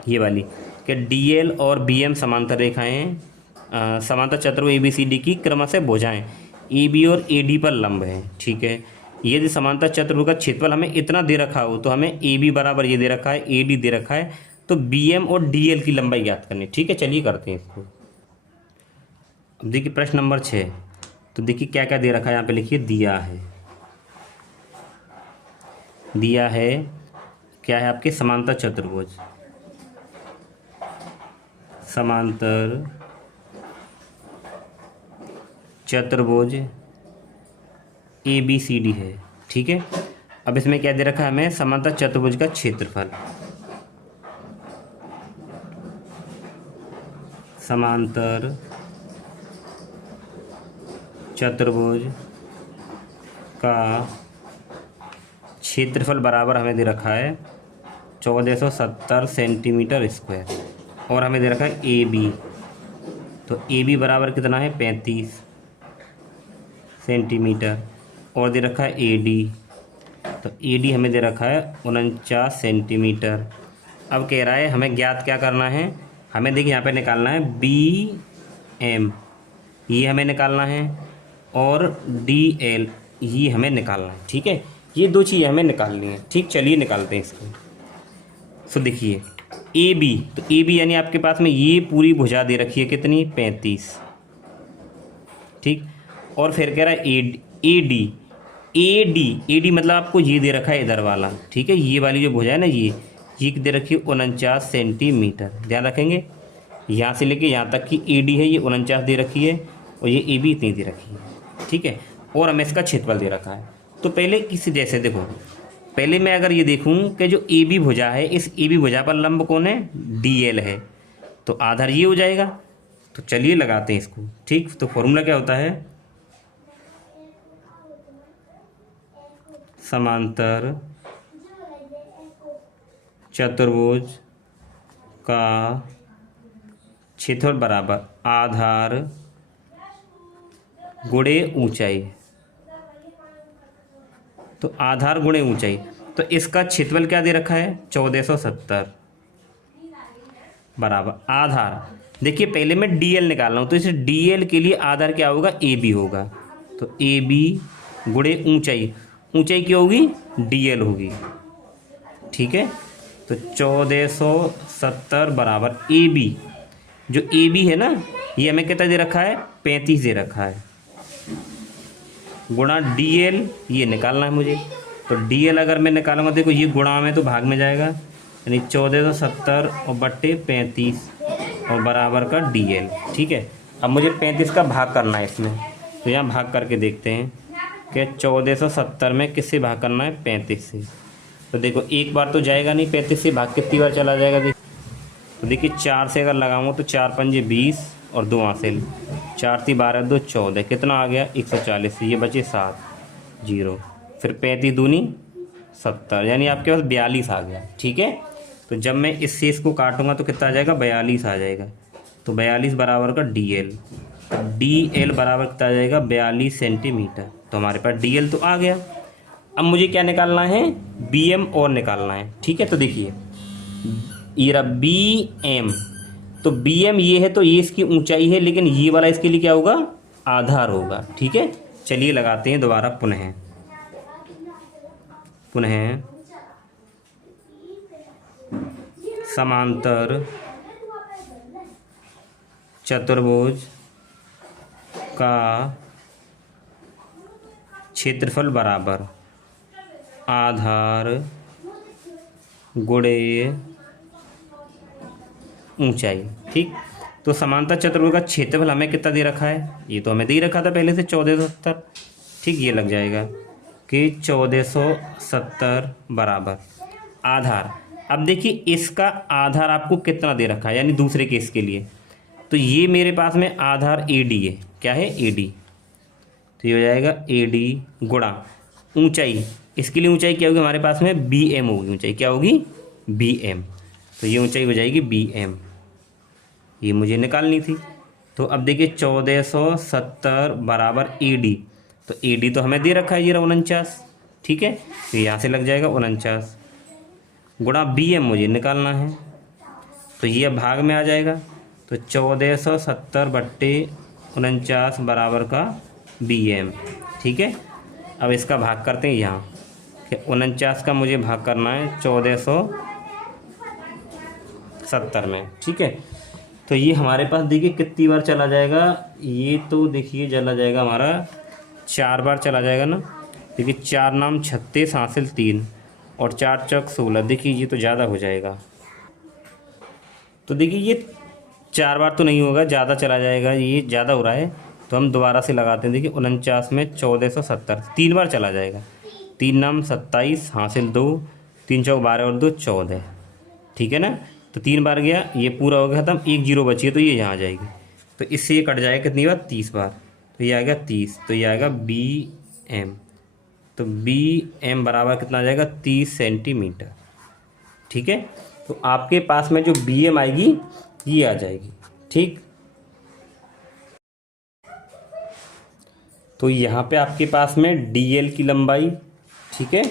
ये वाली, कि DL और BM समांतर रेखाएं समांतर चतुर्भुज ABCD की क्रमशः भुजाएं AB और AD पर लंब हैं, ठीक है। यदि समांतर चतुर्भुज का क्षेत्रफल हमें इतना दे रखा हो तो हमें AB बराबर ये दे रखा है, AD दे रखा है, तो BM और DL की लंबाई ज्ञात करनी, ठीक है। चलिए करते हैं इसको। अब देखिए प्रश्न नंबर 6, तो देखिए क्या क्या दे रखा है, यहाँ पे लिखिए दिया है क्या है आपके समांतर चतुर्भुज, समांतर चतुर्भुज ABCD है, ठीक है। अब इसमें क्या दे रखा है हमें, समांतर चतुर्भुज का क्षेत्रफल, समांतर चतुर्भुज का क्षेत्रफल बराबर हमें दे रखा है 1470 सेंटीमीटर स्क्वायर, और हमें दे रखा है AB, तो AB बराबर कितना है 35 सेंटीमीटर, और दे रखा है AD, तो AD हमें दे रखा है 49 सेंटीमीटर। अब कह रहा है हमें ज्ञात क्या करना है, हमें देखिए यहाँ पे निकालना है BM, ये हमें निकालना है, और DL ये हमें निकालना है, ठीक है। ये दो चीज़ें हमें निकालनी है, ठीक। चलिए निकालते हैं इसको। सो देखिए AB, तो AB यानी आपके पास में ये पूरी भुजा दे रखी है कितनी, 35, ठीक। और फिर कह रहा है AD मतलब आपको ये दे रखा है इधर वाला, ठीक है। ये वाली जो भुजा है ना, ये दे रखी है 49 सेंटीमीटर, ध्यान रखेंगे। यहाँ से लेके यहाँ तक की AD है, ये 49 दे रखी है, और ये AB इतनी दे रखी है, ठीक है। और हमें इसका क्षेत्रफल दे रखा है। तो पहले किसी जैसे देखो, पहले मैं अगर ये देखूं कि जो AB भुजा है, इस AB भुजा पर लंब कौन है, DL है, तो आधार ये हो जाएगा। तो चलिए लगाते हैं इसको, ठीक। तो फॉर्मूला क्या होता है, समांतर चतुर्भुज का क्षेत्रफल बराबर आधार गुणे ऊंचाई, तो आधार गुणे ऊंचाई, तो इसका क्षेत्रफल क्या दे रखा है 1470 बराबर आधार। देखिए पहले मैं DL निकाल रहा हूँ, तो इस DL के लिए आधार क्या होगा, AB होगा, तो AB गुणे ऊंचाई, ऊंचाई क्या होगी, DL होगी, ठीक है। तो 1470 बराबर AB, जो AB है ना, ये हमें कितना दे रखा है, 35 दे रखा है, गुणा DL, ये निकालना है मुझे। तो DL अगर मैं निकालूंगा, देखो ये गुणा में तो भाग में जाएगा, यानी 1470 और बट्टे 35 और बराबर का DL, ठीक है। अब मुझे 35 का भाग करना है इसमें, तो यहाँ भाग करके देखते हैं कि 1470 में किससे भाग करना है, 35 से। तो देखो एक बार तो जाएगा नहीं, 35 से भाग कितनी बार चला जाएगा, देखो। तो देखिए 4 से अगर लगाऊंगा तो 4 पंजे 20 और 2 हासिल, 4 × 12 2 14, कितना आ गया 140, ये बचे 7 0, फिर 35 दूनी 70, यानी आपके पास 42 आ गया, ठीक है। तो जब मैं इस शेष को काटूंगा तो कितना आ जाएगा, 42 आ जाएगा। तो 42 बराबर का DL बराबर कितना आ जाएगा, 42 सेंटीमीटर। तो हमारे पास DL तो आ गया। अब मुझे क्या निकालना है, BM और निकालना है, ठीक है। तो देखिए ये रहा BM, तो BM ये है, तो ये इसकी ऊंचाई है, लेकिन ये वाला इसके लिए क्या होगा, आधार होगा, ठीक है। चलिए लगाते हैं दोबारा पुनः समांतर चतुर्भुज का क्षेत्रफल बराबर आधार गुणे ऊंचाई। ठीक, तो समांतर चतुर्भुज का क्षेत्रफल हमें कितना दे रखा है, ये तो हमें दे ही रखा था पहले से 1470। ठीक, ये लग जाएगा कि 1470 बराबर आधार। अब देखिए इसका आधार आपको कितना दे रखा है, यानी दूसरे केस के लिए, तो ये मेरे पास में आधार AD है। क्या है, AD। तो ये हो जाएगा AD गुणा ऊंचाई, इसके लिए ऊंचाई क्या होगी हमारे पास में, BM होगी। ऊंचाई क्या होगी, BM। तो ये ऊंचाई हो जाएगी BM, ये मुझे निकालनी थी। तो अब देखिए 1470 बराबर AD, तो AD तो हमें दे रखा है ये 49। ठीक है, तो यहाँ से लग जाएगा 49 गुणा BM मुझे निकालना है, तो ये भाग में आ जाएगा। तो 1470 बट्टे 49 बराबर का BM। ठीक है, अब इसका भाग करते हैं यहाँ, कि 49 का मुझे भाग करना है 1470 में। ठीक है, तो ये हमारे पास देखिए कितनी बार चला जाएगा, ये तो देखिए चला जाएगा हमारा 4 बार चला जाएगा ना। देखिए 4 नाम 36 हासिल 3 और 4 चौक 16। देखिए ये तो ज़्यादा हो जाएगा, तो देखिए ये 4 बार तो नहीं होगा, ज़्यादा चला जाएगा, ये ज़्यादा हो रहा है। तो हम दोबारा से लगाते हैं। देखिए 49 में 1470 3 बार चला जाएगा। 3 नाम 27 हासिल 2, 3 चौक 12 और 2 14। ठीक है ना, तो 3 बार गया, ये पूरा हो गया खत्म। 1 0 बची है, तो ये यहाँ आ जाएगी। तो इससे ये कट जाएगा कितनी बार, 30 बार। तो ये आएगा 30, तो ये आएगा BM। तो BM बराबर कितना आ जाएगा, 30 सेंटीमीटर। ठीक है, तो आपके पास में जो BM आएगी ये आ जाएगी। ठीक, तो यहाँ पे आपके पास में DL की लंबाई, ठीक है,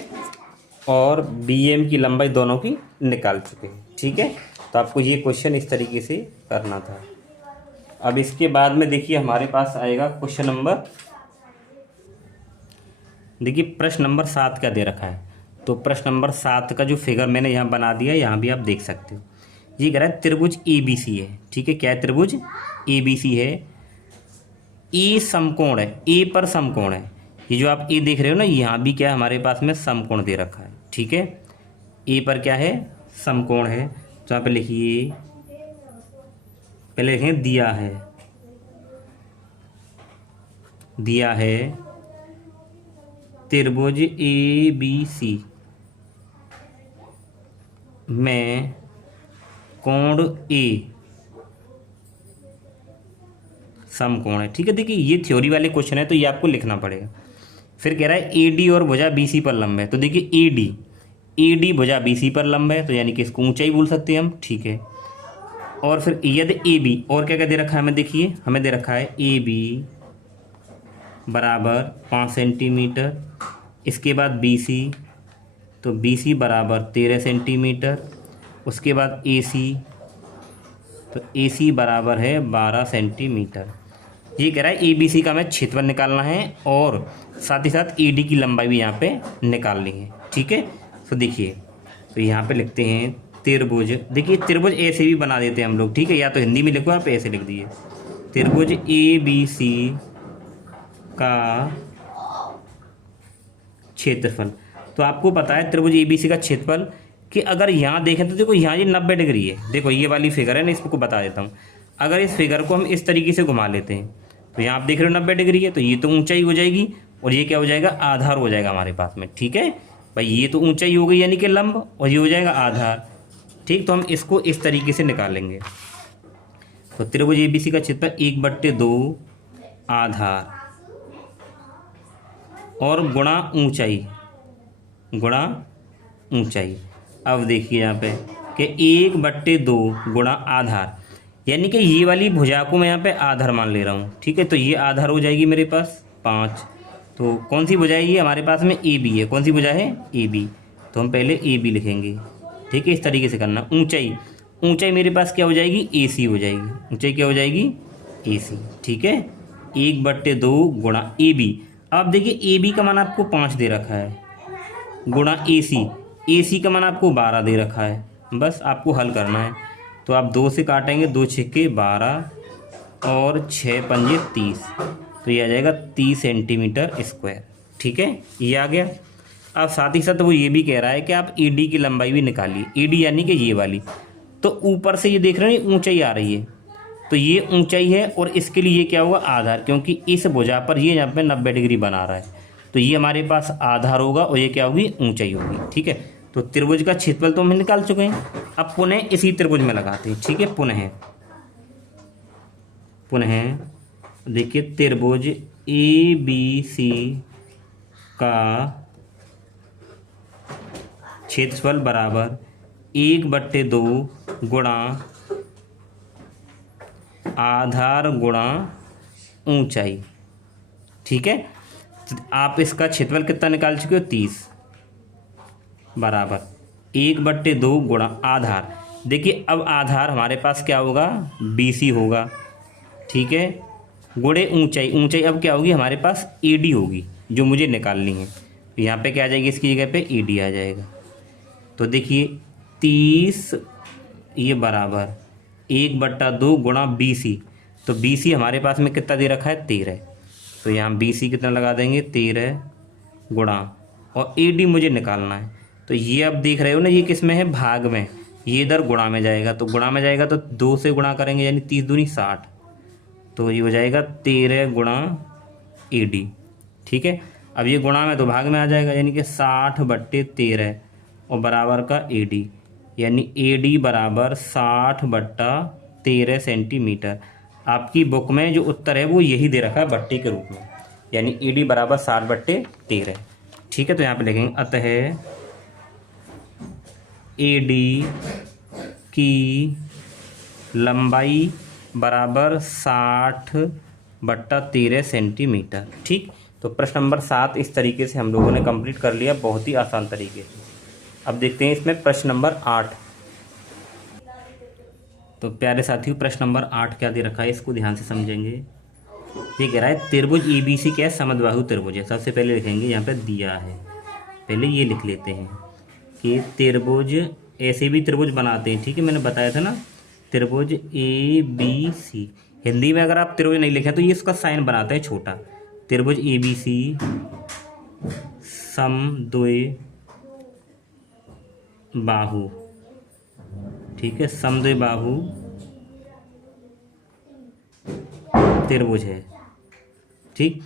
और BM की लंबाई दोनों की निकाल चुके हैं। ठीक है, तो आपको ये क्वेश्चन इस तरीके से करना था। अब इसके बाद में देखिए हमारे पास आएगा क्वेश्चन नंबर, देखिए प्रश्न नंबर 7 क्या दे रखा है। तो प्रश्न नंबर 7 का जो फिगर मैंने यहाँ बना दिया, यहाँ भी आप देख सकते हो। ये कह रहा है त्रिभुज ABC है। ठीक है, क्या है, त्रिभुज ABC है। ए समकोण है, ए पर समकोण है। ये जो आप ए देख रहे हो ना, यहाँ भी क्या है हमारे पास में समकोण दे रखा है। ठीक है, ए पर क्या है, समकोण है। तो यहाँ पे लिखिए, पहले लिखें दिया है, दिया है त्रिभुज ABC में कोण A समकोण है। ठीक है, देखिए ये थ्योरी वाले क्वेश्चन है, तो ये आपको लिखना पड़ेगा। फिर कह रहा है AD और भुजा BC पर लंब है। तो देखिए AD भुजा BC पर लंब है, तो यानी कि इसको ऊंचाई बोल सकते हैं हम। ठीक है, और फिर यदि AB और क्या क्या दे रखा है हमें, देखिए हमें दे रखा है AB बराबर 5 सेंटीमीटर। इसके बाद BC, तो BC बराबर 13 सेंटीमीटर। उसके बाद AC, तो AC बराबर है 12 सेंटीमीटर। ये कह रहा है ABC का हमें क्षेत्रफल निकालना है और साथ ही साथ AD की लंबाई भी यहाँ पे निकालनी है। ठीक है, तो देखिए, तो यहाँ पे लिखते हैं त्रिभुज। देखिए त्रिभुज ऐसे भी बना देते हैं हम लोग। ठीक है, या तो हिंदी में लिखो, आप ऐसे लिख दिए, त्रिभुज ABC का क्षेत्रफल। तो आपको पता है त्रिभुज ABC का क्षेत्रफल कि अगर यहाँ देखें तो देखो यहाँ ये 90 डिग्री है। देखो ये वाली फिगर है ना, इसको बता देता हूँ। अगर इस फिगर को हम इस तरीके से घुमा लेते हैं, तो यहाँ आप देख रहे हो 90 डिग्री है, तो ये तो ऊंचाई हो जाएगी और ये क्या हो जाएगा, आधार हो जाएगा हमारे पास में। ठीक है भाई, ये तो ऊंचाई हो गई यानी कि लंब, और ये हो जाएगा आधार। ठीक, तो हम इसको इस तरीके से निकालेंगे। तो त्रिभुज ABC का क्षेत्रफल 1/2 आधार और गुणा ऊंचाई, गुणा ऊंचाई। अब देखिए यहाँ पे कि 1/2 गुणा आधार, यानी कि ये वाली भुजा को मैं यहाँ पे आधार मान ले रहा हूँ। ठीक है, तो ये आधार हो जाएगी मेरे पास 5। तो कौन सी भुजा है ये, हमारे पास में AB है। कौन सी भुजा है, AB। तो हम पहले AB लिखेंगे। ठीक है, इस तरीके से करना। ऊंचाई, ऊंचाई मेरे पास क्या हो जाएगी, AC हो जाएगी। ऊंचाई क्या हो जाएगी, AC। ठीक है, 1/2 गुणा AB। अब देखिए AB का मान आपको 5 दे रखा है, गुणा AC का मान आपको 12 दे रखा है। बस आपको हल करना है। तो आप 2 से काटेंगे, 2 छक्के 12 और 6 पंजे 30, तो ये आ जाएगा 30 सेंटीमीटर स्क्वायर। ठीक है, ये आ गया। अब साथ ही साथ वो ये भी कह रहा है कि आप AD की लंबाई भी निकालिए। AD यानी कि ये वाली, तो ऊपर से ये देख रहे हैं ऊंचाई आ रही है, तो ये ऊंचाई है और इसके लिए ये क्या होगा आधार, क्योंकि इस भुजा पर ये यहाँ पे 90 डिग्री बना रहा है, तो ये हमारे पास आधार होगा और ये क्या होगी ऊंचाई होगी। ठीक है, तो त्रिभुज का क्षेत्रफल तो हम निकाल चुके हैं। अब पुनः इसी त्रिभुज में लगाते हैं। ठीक है, पुनः देखिए त्रिभुज ए बी सी का क्षेत्रफल बराबर 1/2 गुणा आधार गुणा ऊंचाई। ठीक है, तो आप इसका क्षेत्रफल कितना निकाल चुके हो 30 बराबर 1/2 गुणा आधार। देखिए अब आधार हमारे पास क्या होगा BC होगा। ठीक है, गुणे ऊंचाई, ऊंचाई अब क्या होगी हमारे पास AD होगी जो मुझे निकालनी है। तो यहाँ पे क्या आ जाएगी इसकी जगह पे AD आ जाएगा। तो देखिए 30 ये बराबर 1/2 गुणा BC, तो BC हमारे पास में कितना दे रखा है 13, तो यहाँ BC कितना लगा देंगे 13 गुणा और AD मुझे निकालना है। तो ये अब देख रहे हो ना ये किस में है भाग में, ये इधर गुणा में जाएगा, तो गुणा में जाएगा तो 2 से गुणा करेंगे यानी 30 दूनी 60, तो ये हो जाएगा 13 गुणा AD। ठीक है, अब ये गुणा में तो भाग में आ जाएगा यानी कि 60/13 और बराबर का AD, यानी AD बराबर 60/13 सेंटीमीटर। आपकी बुक में जो उत्तर है वो यही दे रखा है बट्टे के रूप में, यानी AD बराबर 60/13। ठीक है, तो यहाँ पे लिखेंगे अतः AD की लंबाई बराबर 60/13 सेंटीमीटर। ठीक, तो प्रश्न नंबर 7 इस तरीके से हम लोगों ने कंप्लीट कर लिया, बहुत ही आसान तरीके से। अब देखते हैं इसमें प्रश्न नंबर 8। तो प्यारे साथियों प्रश्न नंबर 8 क्या दे रखा है इसको ध्यान से समझेंगे। ये कह रहा है त्रिभुज ABC क्या है समद्बाहु त्रिभुज है। सबसे पहले लिखेंगे यहाँ पे दिया है, पहले ये लिख लेते हैं कि त्रिभुज, ऐसे भी त्रिभुज बनाते हैं। ठीक है, मैंने बताया था ना त्रिभुज ABC, हिंदी में अगर आप त्रिभुज नहीं लिखें तो ये इसका साइन बनाते हैं छोटा। त्रिभुज ABC समद्वि बाहु। ठीक है, समद्वि बाहु त्रिभुज है। ठीक,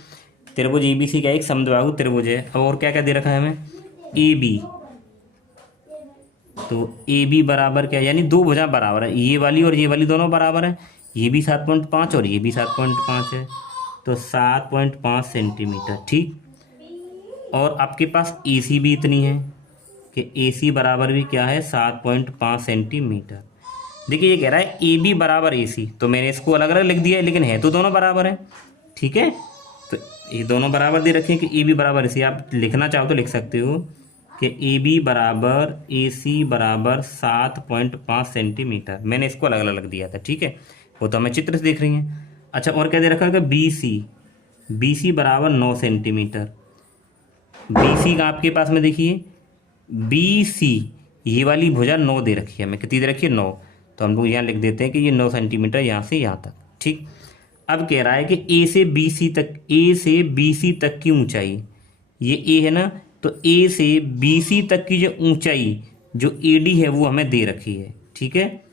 त्रिभुज ABC का एक समद्विबाहु त्रिभुज है। अब और क्या क्या दे रखा है हमें AB, तो AB बराबर क्या, यानी दो भुजा बराबर है, ये वाली और ये वाली दोनों बराबर है, ये भी 7.5 और ये भी 7.5 है, तो 7.5 सेंटीमीटर। ठीक, और आपके पास AC भी इतनी है कि AC बराबर भी क्या है 7.5 सेंटीमीटर। देखिए ये कह रहा है AB बराबर AC, तो मैंने इसको अलग अलग लिख दिया है लेकिन है तो दोनों बराबर है। ठीक है, तो ये दोनों बराबर दे रखे हैं कि AB बराबर AC, आप लिखना चाहो तो लिख सकते हो कि AB बराबर AC बराबर 7.5 सेंटीमीटर। मैंने इसको अलग अलग दिया था। ठीक है, वो तो हमें चित्र से देख रही हैं। अच्छा, और क्या दे रखा है BC बराबर 9 सेंटीमीटर। BC का आपके पास में देखिए BC ये वाली भुजा 9 दे रखी है हमें, कितनी दे रखी है 9, तो हम लोग यहाँ लिख देते हैं कि ये 9 सेंटीमीटर यहाँ से यहाँ तक। ठीक, अब कह रहा है कि A से BC तक की ऊंचाई, ये A है ना, तो A से BC तक की जो ऊंचाई जो AD है वो हमें दे रखी है। ठीक है,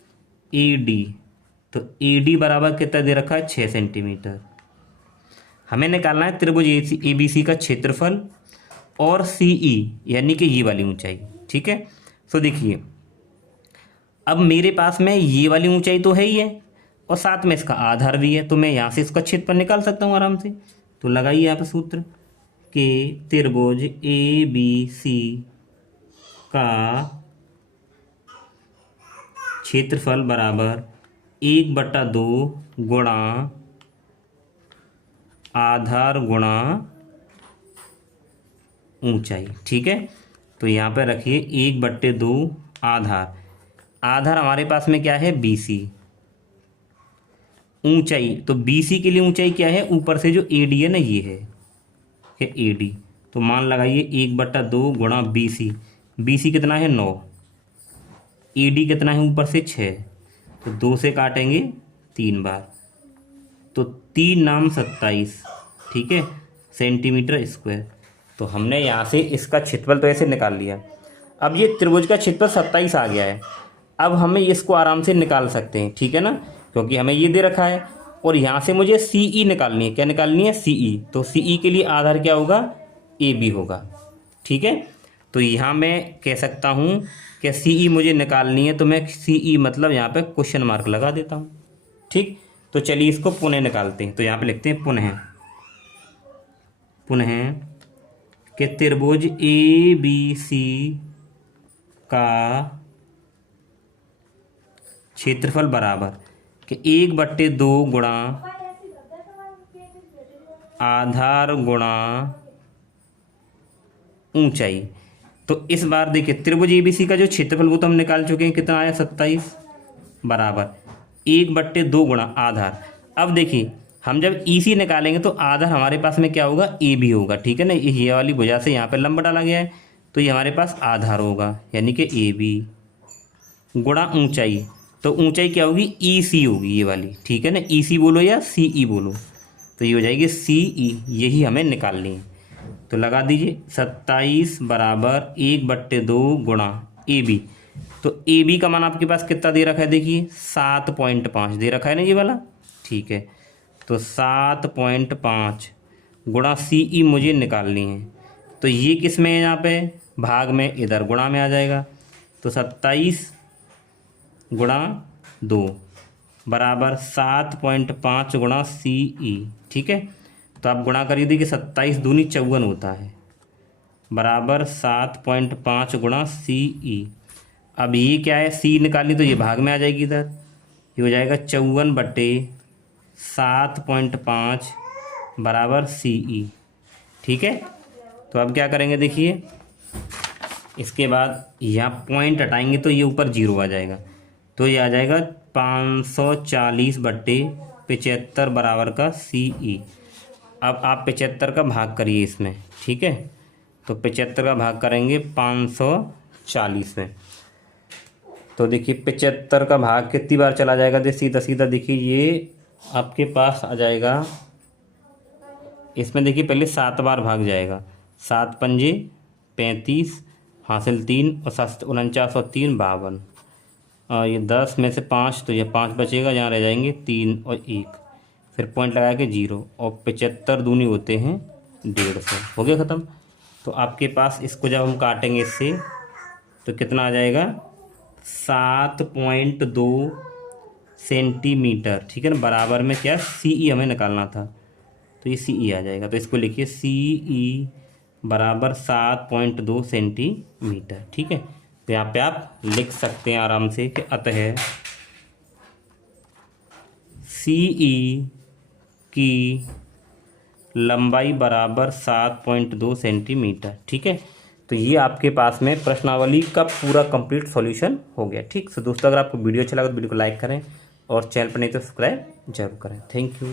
AD, तो AD बराबर कितना दे रखा है 6 सेंटीमीटर। हमें निकालना है त्रिभुज ABC का क्षेत्रफल और CE यानी कि ये वाली ऊंचाई। ठीक है, तो देखिए अब मेरे पास में ये वाली ऊंचाई तो है ही है और साथ में इसका आधार भी है, तो मैं यहाँ से इसका क्षेत्रफल निकाल सकता हूँ आराम से। तो लगाइए यहाँ पे सूत्र कि त्रिभुज ABC का क्षेत्रफल बराबर 1/2 गुणा आधार गुणा ऊंचाई। ठीक है, तो यहाँ पे रखिए 1/2 आधार, आधार हमारे पास में क्या है BC, ऊंचाई तो BC के लिए ऊंचाई क्या है ऊपर से जो AD है ना ये है AD, तो मान लगाइए 1/2 गुणा BC कितना है 9, AD कितना है ऊपर से 6, तो 2 से काटेंगे 3 बार, तो 3 नाम 27। ठीक है, सेंटीमीटर स्क्वायर। तो हमने यहाँ से इसका क्षेत्रफल तो ऐसे निकाल लिया। अब ये त्रिभुज का क्षेत्रफल 27 आ गया है। अब हमें इसको आराम से निकाल सकते हैं, ठीक है ना, क्योंकि हमें ये दे रखा है और यहाँ से मुझे सी ई निकालनी है। क्या निकालनी है? सी ई। तो सी ई के लिए आधार क्या होगा? ए बी होगा, ठीक है। तो यहाँ मैं कह सकता हूँ कि सी ई मुझे निकालनी है, तो मैं सी ई मतलब यहाँ पे क्वेश्चन मार्क लगा देता हूँ, ठीक। तो चलिए इसको पुनः निकालते हैं। तो यहाँ पे लिखते हैं पुनः कि त्रिभुज ए बी सी का क्षेत्रफल बराबर कि 1/2 गुणा आधार गुणा ऊंचाई। तो इस बार देखिए त्रिभुज एबीसी का जो क्षेत्रफल वो तो हम निकाल चुके हैं, कितना आया? 27 बराबर 1/2 गुणा आधार। अब देखिए हम जब ईसी निकालेंगे तो आधार हमारे पास में क्या होगा? ए बी होगा, ठीक है ना। ये वाली भुजा से यहाँ पे लंब डाला गया है, तो ये हमारे पास आधार होगा, यानी कि ए बी गुणा ऊंचाई। तो ऊंचाई क्या होगी? ई सी होगी ये वाली, ठीक है ना। ई सी बोलो या सी ई बोलो, तो ये हो जाएगी सी ई। यही हमें निकालनी है। तो लगा दीजिए 27 बराबर 1/2 गुणा ए बी। तो ए बी का मान आपके पास कितना दे रखा है? देखिए 7.5 दे रखा है ना ये वाला, ठीक है। तो 7.5 गुणा सी ई मुझे निकालनी है। तो ये किस में है? यहाँ पे भाग में, इधर गुणा में आ जाएगा। तो 27 गुणा 2 बराबर 7.5 गुणा सी ई, ठीक है। तो आप गुणा करिए, देखिए 27 दूनी 54 होता है, बराबर 7.5 गुणा सी ई। अब ये क्या है? सी निकाली तो ये भाग में आ जाएगी इधर, ये हो जाएगा 54/7.5 बराबर सी ई, ठीक है। तो अब क्या करेंगे? देखिए इसके बाद यहाँ पॉइंट हटाएंगे तो ये ऊपर 0 आ जाएगा, तो ये आ जाएगा 540/75 बराबर का सी ई। अब आप 75 का भाग करिए इसमें, ठीक है। तो 75 का भाग करेंगे 540 में, तो देखिए 75 का भाग कितनी बार चला जाएगा? तो सीधा सीधा देखिए ये आपके पास आ जाएगा, इसमें देखिए पहले 7 बार भाग जाएगा। 7 पंजे 35, हासिल 3 और 7 49 और 3 52। ये 10 में से 5, तो ये 5 बचेगा, यहाँ रह जाएंगे 3 और 1, फिर पॉइंट लगा के 0, और 75 दूनी होते हैं 150। हो गया ख़त्म। तो आपके पास इसको जब हम काटेंगे इससे तो कितना आ जाएगा? 7.2 सेंटीमीटर, ठीक है ना। बराबर में क्या? सी ई हमें निकालना था, तो ये सी ई आ जाएगा। तो इसको लिखिए सी ई बराबर 7.2 सेंटीमीटर, ठीक है। तो यहाँ पे आप लिख सकते हैं आराम से कि अतः सी ई की लंबाई बराबर 7.2 सेंटीमीटर, ठीक है। तो ये आपके पास में प्रश्नावली का पूरा कंप्लीट सॉल्यूशन हो गया, ठीक। तो दोस्तों अगर आपको वीडियो अच्छा लगा तो वीडियो को लाइक करें और चैनल पर नहीं तो सब्सक्राइब जरूर करें। Thank you.